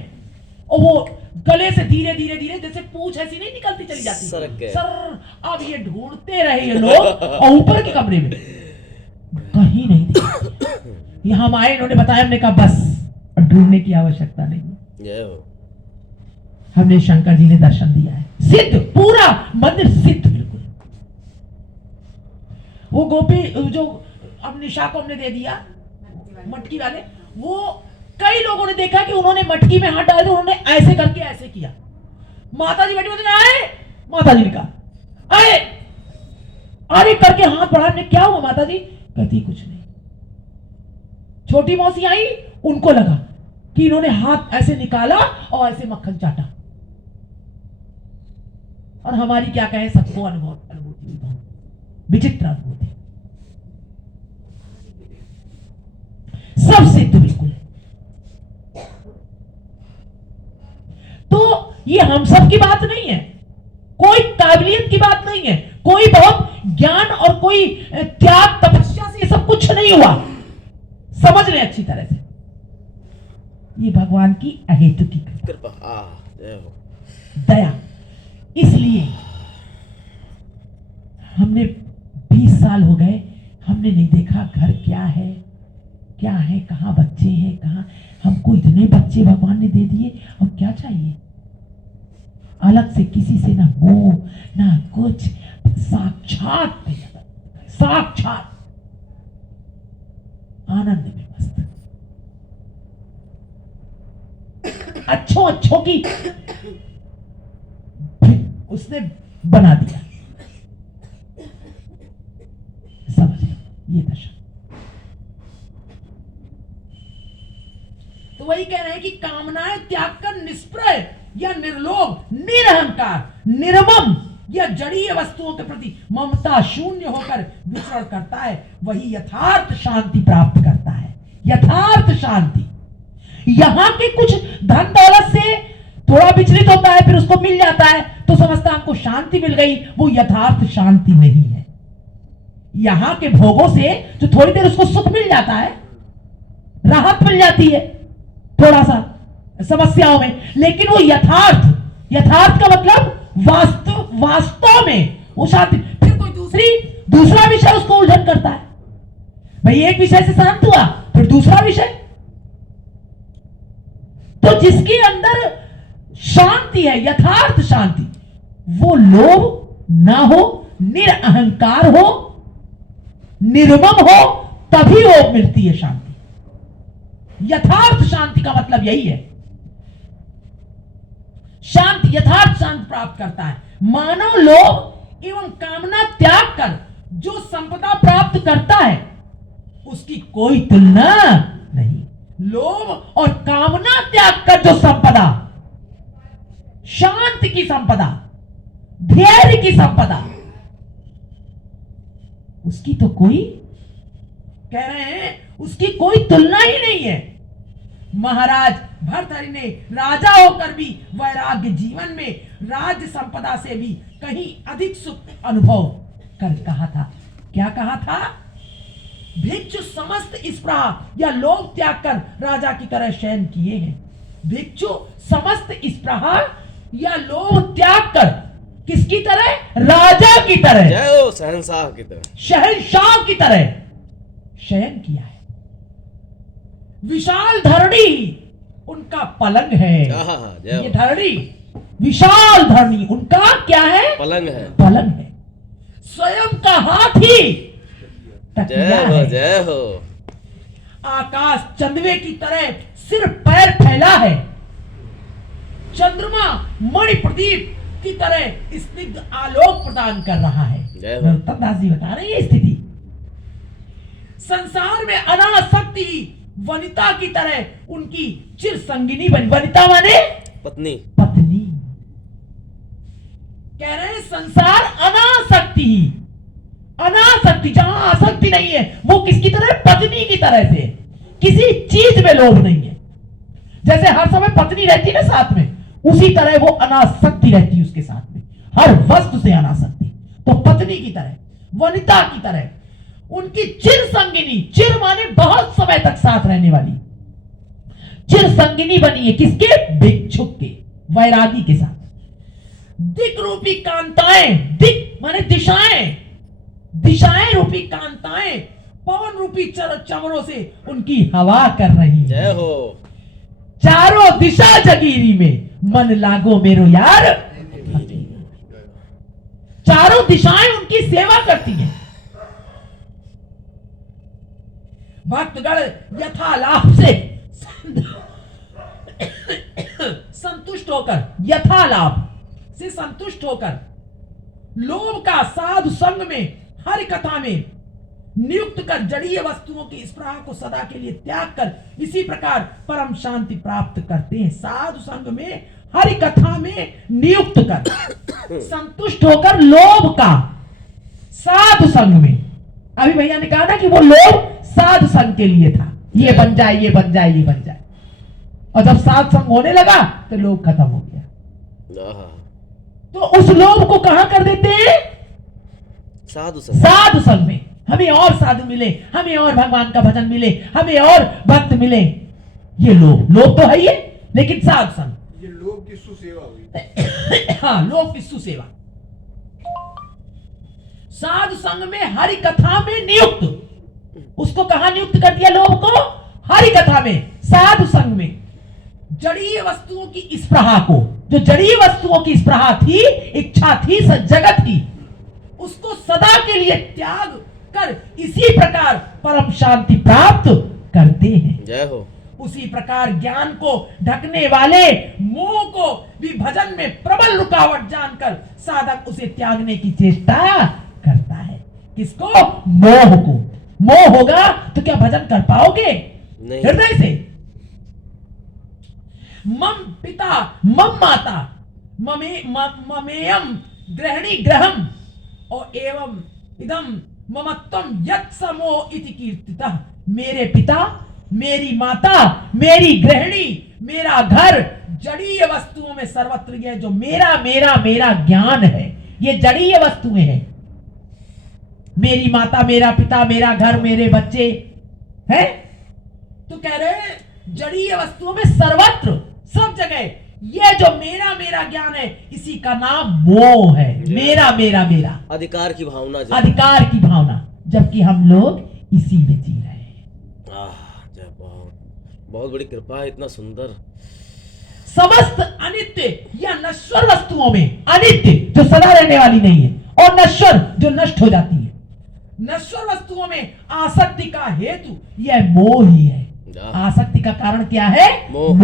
और वो गले से धीरे धीरे धीरे जैसे पूंछ ऐसी नहीं निकलती चली जाती सरक गए। सर, अब ये ढूंढते रहे ये लोग, और ऊपर के कमरे में कहीं नहीं दिखा। यहां हम आए, इन्होंने बताया, हमने कहा बस अब ढूंढने की आवश्यकता नहीं है। जय हो। हमने शंकर जी ने दर्शन दिया है, सिद्ध, पूरा मंदिर सिद्ध बिल्कुल। वो गोपी जो अब निशा को हमने दे दिया, मटकी वाले, वो कई लोगों ने देखा कि उन्होंने मटकी में हाथ डाले तो उन्होंने ऐसे करके ऐसे किया। माता जी बैठी बोलते आए, माता जी ने कहा आए, अरे करके हाथ बढ़ा, ने क्या हुआ माता जी? कहती कुछ नहीं। छोटी मौसी आई, उनको लगा कि इन्होंने हाथ ऐसे निकाला और ऐसे मक्खन चाटा, और हमारी क्या कहे, सबको अनुभूति हुई, बहुत विचित्र अनुभूति, सब सिद्ध बिल्कुल है। तो ये हम सब की बात नहीं है, कोई काबिलियत की बात नहीं है, कोई बहुत ज्ञान और कोई त्याग तपस्या से ये सब कुछ नहीं हुआ। समझ रहे अच्छी तरह से, ये भगवान की अहेतुकी कृपा। जय हो। दया। इसलिए हमने 20 साल हो गए, हमने नहीं देखा घर क्या है कहां बच्चे हैं, कहां, हमको इतने बच्चे भगवान ने दे दिए, और क्या चाहिए? अलग से किसी से ना मोह ना कुछ, साक्षात आनंद में मस्त, अच्छों की उसने बना दिया। समझ लो ये दशा। तो वही कह रहे हैं कि कामनाएं त्याग कर निष्प्रय या निर्लोभ, निरहंकार, निर्मम या जड़ीय वस्तुओं के प्रति ममता शून्य होकर विचरण करता है, वही यथार्थ शांति प्राप्त करता है। यथार्थ शांति। यहां के कुछ धन दौलत से थोड़ा विचलित होता है, फिर उसको मिल जाता है तो समझता हमको शांति मिल गई, वो यथार्थ शांति नहीं है। यहां के भोगों से जो थोड़ी देर उसको सुख मिल जाता है, राहत मिल जाती है थोड़ा सा समस्याओं में, लेकिन वो यथार्थ का मतलब वास्तव में वो शांति। फिर कोई दूसरा विषय उसको उलझन करता है, भाई एक विषय से शांत हुआ, फिर दूसरा विषय। तो जिसके अंदर शांति है, यथार्थ शांति, वो लोभ ना हो, निरअहंकार हो, निर्मम हो, तभी वो मिलती है शांति। यथार्थ शांति का मतलब यही है। शांति, यथार्थ शांति प्राप्त करता है। मानव लोभ एवं कामना त्याग कर जो संपदा प्राप्त करता है, उसकी कोई तुलना नहीं। लोभ और कामना त्याग कर जो संपदा, शांति की संपदा, धैर्य की संपदा, उसकी तो कोई, कह रहे हैं, उसकी कोई तुलना ही नहीं है। महाराज भर्तहरि ने राजा होकर भी वैराग्य जीवन में राज्य संपदा से भी कहीं अधिक सुख अनुभव कर कहा था। क्या कहा था? भिक्षु समस्त स्पृहा या लोभ त्याग कर राजा की तरह शयन किए हैं। भिक्षु समस्त स्पृहा या लोभ त्याग कर किसकी तरह? राजा की तरह, जय हो, शहंशाह की तरह, शहंशाह की तरह शयन किया है। विशाल धरणी उनका पलंग है। ये धरणी, विशाल धरणी उनका क्या है? पलंग है, पलंग है। स्वयं का हाथी तकिया है। जय हो। आकाश चंद्रमा की तरह सिर पैर फैला है। चंद्रमा मणि प्रदीप की तरह स्निग्ध आलोक प्रदान कर रहा है। नरोत्तम दास जी बता रहे हैं स्थिति। संसार में अनासक्ति वनिता की तरह उनकी चिर संगिनी बनी। वनिता माने पत्नी, कह रहे हैं संसार अनासक्ति अनासक्ति, जहां आसक्ति नहीं है वो किसकी तरह है? पत्नी की तरह से, किसी चीज में लोभ नहीं है। जैसे हर समय पत्नी रहती है ना साथ में, उसी तरह वो अनासक्ति रहती है उसके साथ में, हर वस्तु से अनासक्ति। तो पत्नी की तरह, वनिता की तरह, उनकी चिर संगिनी, चिर माने बहुत समय तक साथ रहने वाली, चिर संगिनी बनी है किसके? भिक्षुक के, वैरागी के साथ। दिक रूपी कांताएं, दिक माने दिशाएं, दिशाएं रूपी कांताएं पवन रूपी चमरों से उनकी हवा कर रही है। जय हो। चारों दिशा जगीरी में मन लागो मेरो यार। चारों दिशाएं उनकी सेवा करती हैं। भक्तगण यथालाभ से संतुष्ट होकर, यथालाभ से संतुष्ट होकर लोभ का साधु संग में, हरि कथा में नियुक्त कर जड़ीय वस्तुओं की स्पृहा को सदा के लिए त्याग कर इसी प्रकार परम शांति प्राप्त करते हैं। साधु संग में, हरि कथा में नियुक्त कर, संतुष्ट होकर लोभ का साधु संग में। अभी भैया ने कहा ना कि वो लोभ साधु संग के लिए था, ये बन जाए, ये बन जाए, ये बन जाए, और जब साधु संग होने लगा तो लोभ खत्म हो गया। तो उस लोभ को कहां कर देते हैं? साधु संग। साधु संग में। हमें और साधु मिले, हमें और भगवान का भजन मिले, हमें और भक्त मिले, ये लोभ तो है ही, लेकिन साधु संग, ये लोभ की सुसेवा हुई। हाँ, लोभ की सुसेवा। साधु संग में, हरि कथा में नियुक्त, उसको कहां नियुक्त कर दिया? लोभ को हरि कथा में, साधु संग में। जड़ीय वस्तुओं की स्पृहा को, जो जड़ीय वस्तुओं की स्पृहा थी, इच्छा थी, जगत थी, उसको सदा के लिए त्याग कर इसी प्रकार परम शांति प्राप्त करते हैं। जय हो। उसी प्रकार ज्ञान को ढकने वाले मोह को भी भजन में प्रबल रुकावट जानकर साधक उसे त्यागने की चेष्टा करता है। किसको? मोह को। मोह होगा तो क्या भजन कर पाओगे? नहीं। हृदय से। मम पिता मम माता ममेयम गृहिणी ग्रहम और एवं इदम ममत्वम यत् समो इति कीर्तितः। मेरे पिता, मेरी माता, मेरी गृहिणी, मेरा घर, जड़ीय वस्तुओं में सर्वत्र यह जो मेरा मेरा मेरा ज्ञान है, ये जड़ीय वस्तुएं हैं। मेरी माता, मेरा पिता, मेरा घर, मेरे बच्चे हैं, तो कह रहे जड़ीय वस्तुओं में सर्वत्र, सब जगह ये जो मेरा मेरा ज्ञान है, इसी का नाम मोह है। मेरा मेरा मेरा, अधिकार की भावना। अधिकार की भावना, जबकि हम लोग इसी में जी रहे हैं। जय, बहुत बड़ी कृपा है, इतना सुंदर। समस्त अनित्य या नश्वर वस्तुओं में, अनित्य जो सदा रहने वाली नहीं है, और नश्वर जो नष्ट हो जाती है, नश्वर वस्तुओं में आसक्ति का हेतु यह मोह ही है। आसक्ति का कारण क्या है? मोह।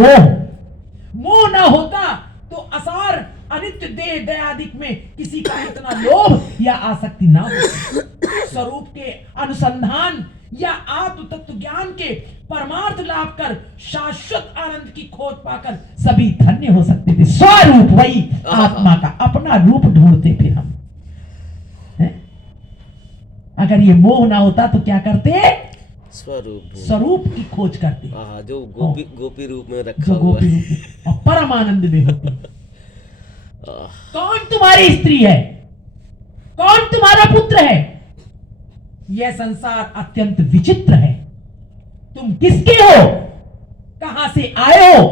मोह ना होता तो असार अनित्य देह दयादिक में किसी का इतना लोभ या आसक्ति ना होती। स्वरूप के अनुसंधान या आत्म तत्व ज्ञान के परमार्थ लाभ कर शाश्वत आनंद की खोज पाकर सभी धन्य हो सकते थे। स्वरूप वही आत्मा का अपना रूप ढूंढते फिर हम है? अगर ये मोह ना होता तो क्या करते? स्वरूप की खोज करते। जो गोपी रूप में रखा जो हुआ गोपी रूप में और परम आनंद में होती। कौन तुम्हारी स्त्री है? कौन तुम्हारा पुत्र है? यह संसार अत्यंत विचित्र है। तुम किसके हो? कहां से आए हो?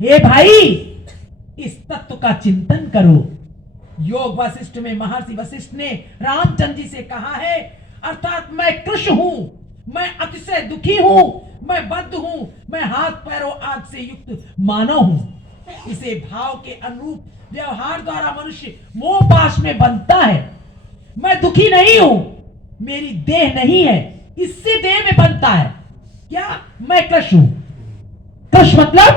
हे भाई, इस तत्व का चिंतन करो। योग वशिष्ठ में महर्षि वशिष्ठ ने रामचंद्र जी से कहा है, अर्थात मैं कृष्ण हूं, मैं अतिशय दुखी हूं, मैं बद्ध हूं, मैं हाथ पैरों आदि से युक्त मानव हूं। इसे भाव के अनुरूप व्यवहार द्वारा मनुष्य मोह पाश में बनता है। मैं दुखी नहीं हूं, मेरी देह नहीं है, इससे देह में बनता है। क्या? मैं कृष्ण हूं। कृष्ण मतलब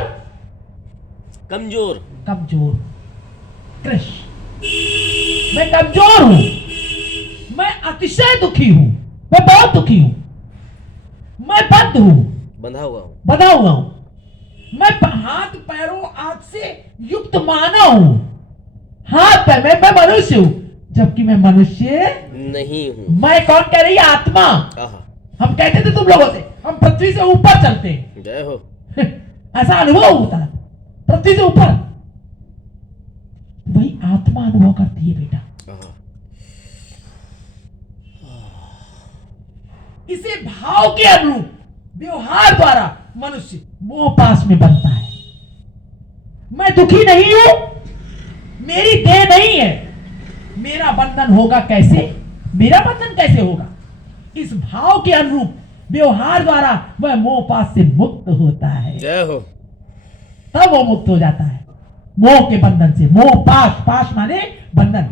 कमजोर। कमजोर। कृष्ण, मैं कमजोर हूं, मैं अतिशय दुखी हूं, मैं बहुत दुखी हूं, मैं बद्ध हूं, बंधा हुआ हूं, बंधा हुआ हूं, मैं हाथ पैरों आदि से युक्त मानव हूं। हाथ पैर में मैं मनुष्य हूं। जबकि मैं मनुष्य नहीं हूँ। मैं कौन कह रही है? आत्मा। आहा, हम कहते थे तुम लोगों से हम पृथ्वी से ऊपर चलते हैं। जय हो। ऐसा अनुभव होता है पृथ्वी से ऊपर, वही आत्मा अनुभव करती है बेटा। आहा, इसे भाव के अनुरूप व्यवहार द्वारा मनुष्य मोह पाश में बनता है। मैं दुखी नहीं हूं, मेरी देह नहीं है, मेरा बंधन होगा कैसे? मेरा बंधन कैसे होगा? इस भाव के अनुरूप व्यवहार द्वारा वह मोह पाश से मुक्त होता है। जय हो। तब वो मुक्त हो जाता है मोह के बंधन से। मोह पाश, पाश माने बंधन।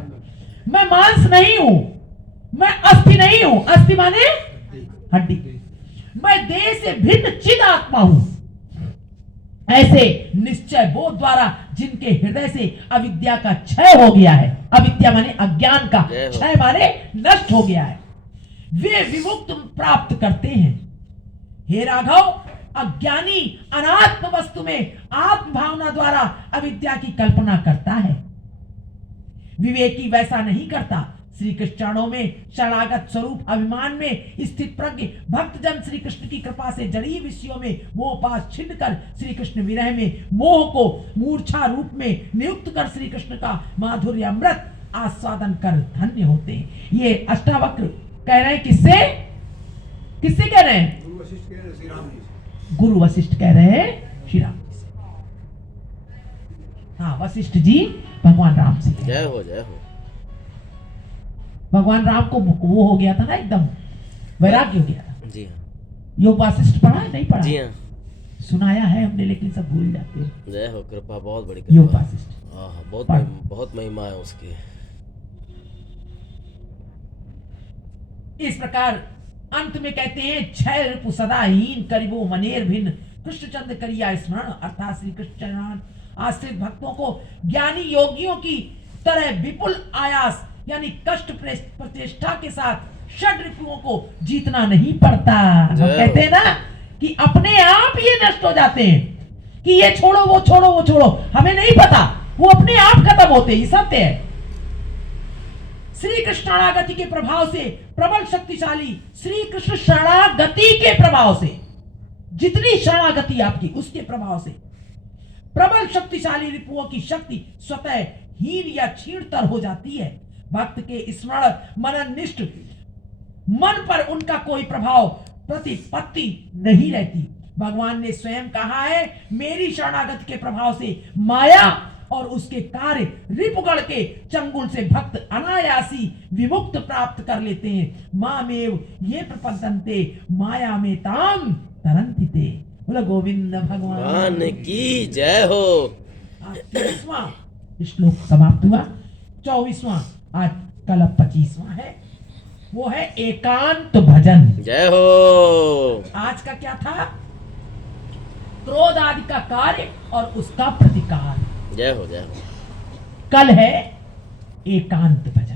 मैं मांस नहीं हूं, मैं अस्थि नहीं हूं, अस्थि माने हड्डी। मैं देह से भिन्न चिद आत्मा हूं। ऐसे निश्चय बोध द्वारा जिनके हृदय से अविद्या का क्षय हो गया है, अविद्या माने अज्ञान का, क्षय माने नष्ट हो गया है, वे विमुक्त प्राप्त करते हैं। हे राघव, अज्ञानी अनात्म वस्तु में आत्म भावना द्वारा अविद्या की कल्पना करता है, विवेकी वैसा नहीं करता। श्री कृष्ण चरणों में शरणागत स्वरूप अभिमान में स्थित प्रज्ञ भक्तजन श्री कृष्ण की कृपा से जड़ी विषयों में मोह पाश छिन्न कर श्री कृष्ण विरह में मोह को मूर्छा रूप में नियुक्त कर श्री कृष्ण का माधुर्य अमृत आस्वादन कर धन्य होते हैं। ये अष्टावक्र कह रहे हैं किससे? किससे कह रहे हैं? गुरु वशिष्ठ कह रहे हैं श्री राम जी से। गुरु वशिष्ठ कह रहे हैं श्री राम जी से। हाँ, वशिष्ठ जी भगवान राम से। जय हो, जय हो। भगवान राम को वो हो गया था ना, एकदम वैराग्य हो गया था। जी हाँ, योग वासिष्ठ पढ़ा है? नहीं पढ़ा? जी हाँ। सुनाया है हमने, लेकिन सब भूल जाते हैं। जय हो, कृपा बहुत बड़ी योग कृपा। वासिष्ठ आहा, बहुत पढ़। बहुत महिमा है उसकी। इस प्रकार अंत में कहते हैं, क्षय रिपु सदाहीन करिबो मनेर भिन्न कृष्णचंद्र करिया स्मरण, अर्थात श्री कृष्ण चरण आश्रित भक्तों को ज्ञानी योगियों की तरह विपुल आयास यानी कष्ट प्रतिष्ठा के साथ षड रिपुओं को जीतना नहीं पड़ता। हम कहते हैं ना कि अपने आप ये नष्ट हो जाते हैं, कि ये छोड़ो वो छोड़ो वो छोड़ो, हमें नहीं पता, वो अपने आप खत्म होते हैं, सत्य है। श्री कृष्ण शरणागति के प्रभाव से प्रबल शक्तिशाली, श्री कृष्ण शरणागति के प्रभाव से, जितनी शरणागति आपकी उसके प्रभाव से प्रबल शक्तिशाली रिपुओं की शक्ति स्वतः हीन या क्षीणतर हो जाती है। भक्त के स्मरण मनन निष्ठ मन पर उनका कोई प्रभाव प्रतिपत्ति नहीं रहती। भगवान ने स्वयं कहा है, मेरी शरणागति के प्रभाव से माया और उसके कार्य रिपुगण के चंगुल से भक्त अनायासी विमुक्त प्राप्त कर लेते हैं। मामेव ये प्रपद्यन्ते माया में ताम तरन्ति ते। बोलो गोविंद भगवान की जय हो। 23वां श्लोक समाप्त हुआ। 24वां आज कल 25वां है, वो है एकांत भजन। जय हो। आज का क्या था? क्रोध आदि का कार्य और उसका प्रतिकार। जय हो, जय हो। कल है एकांत भजन।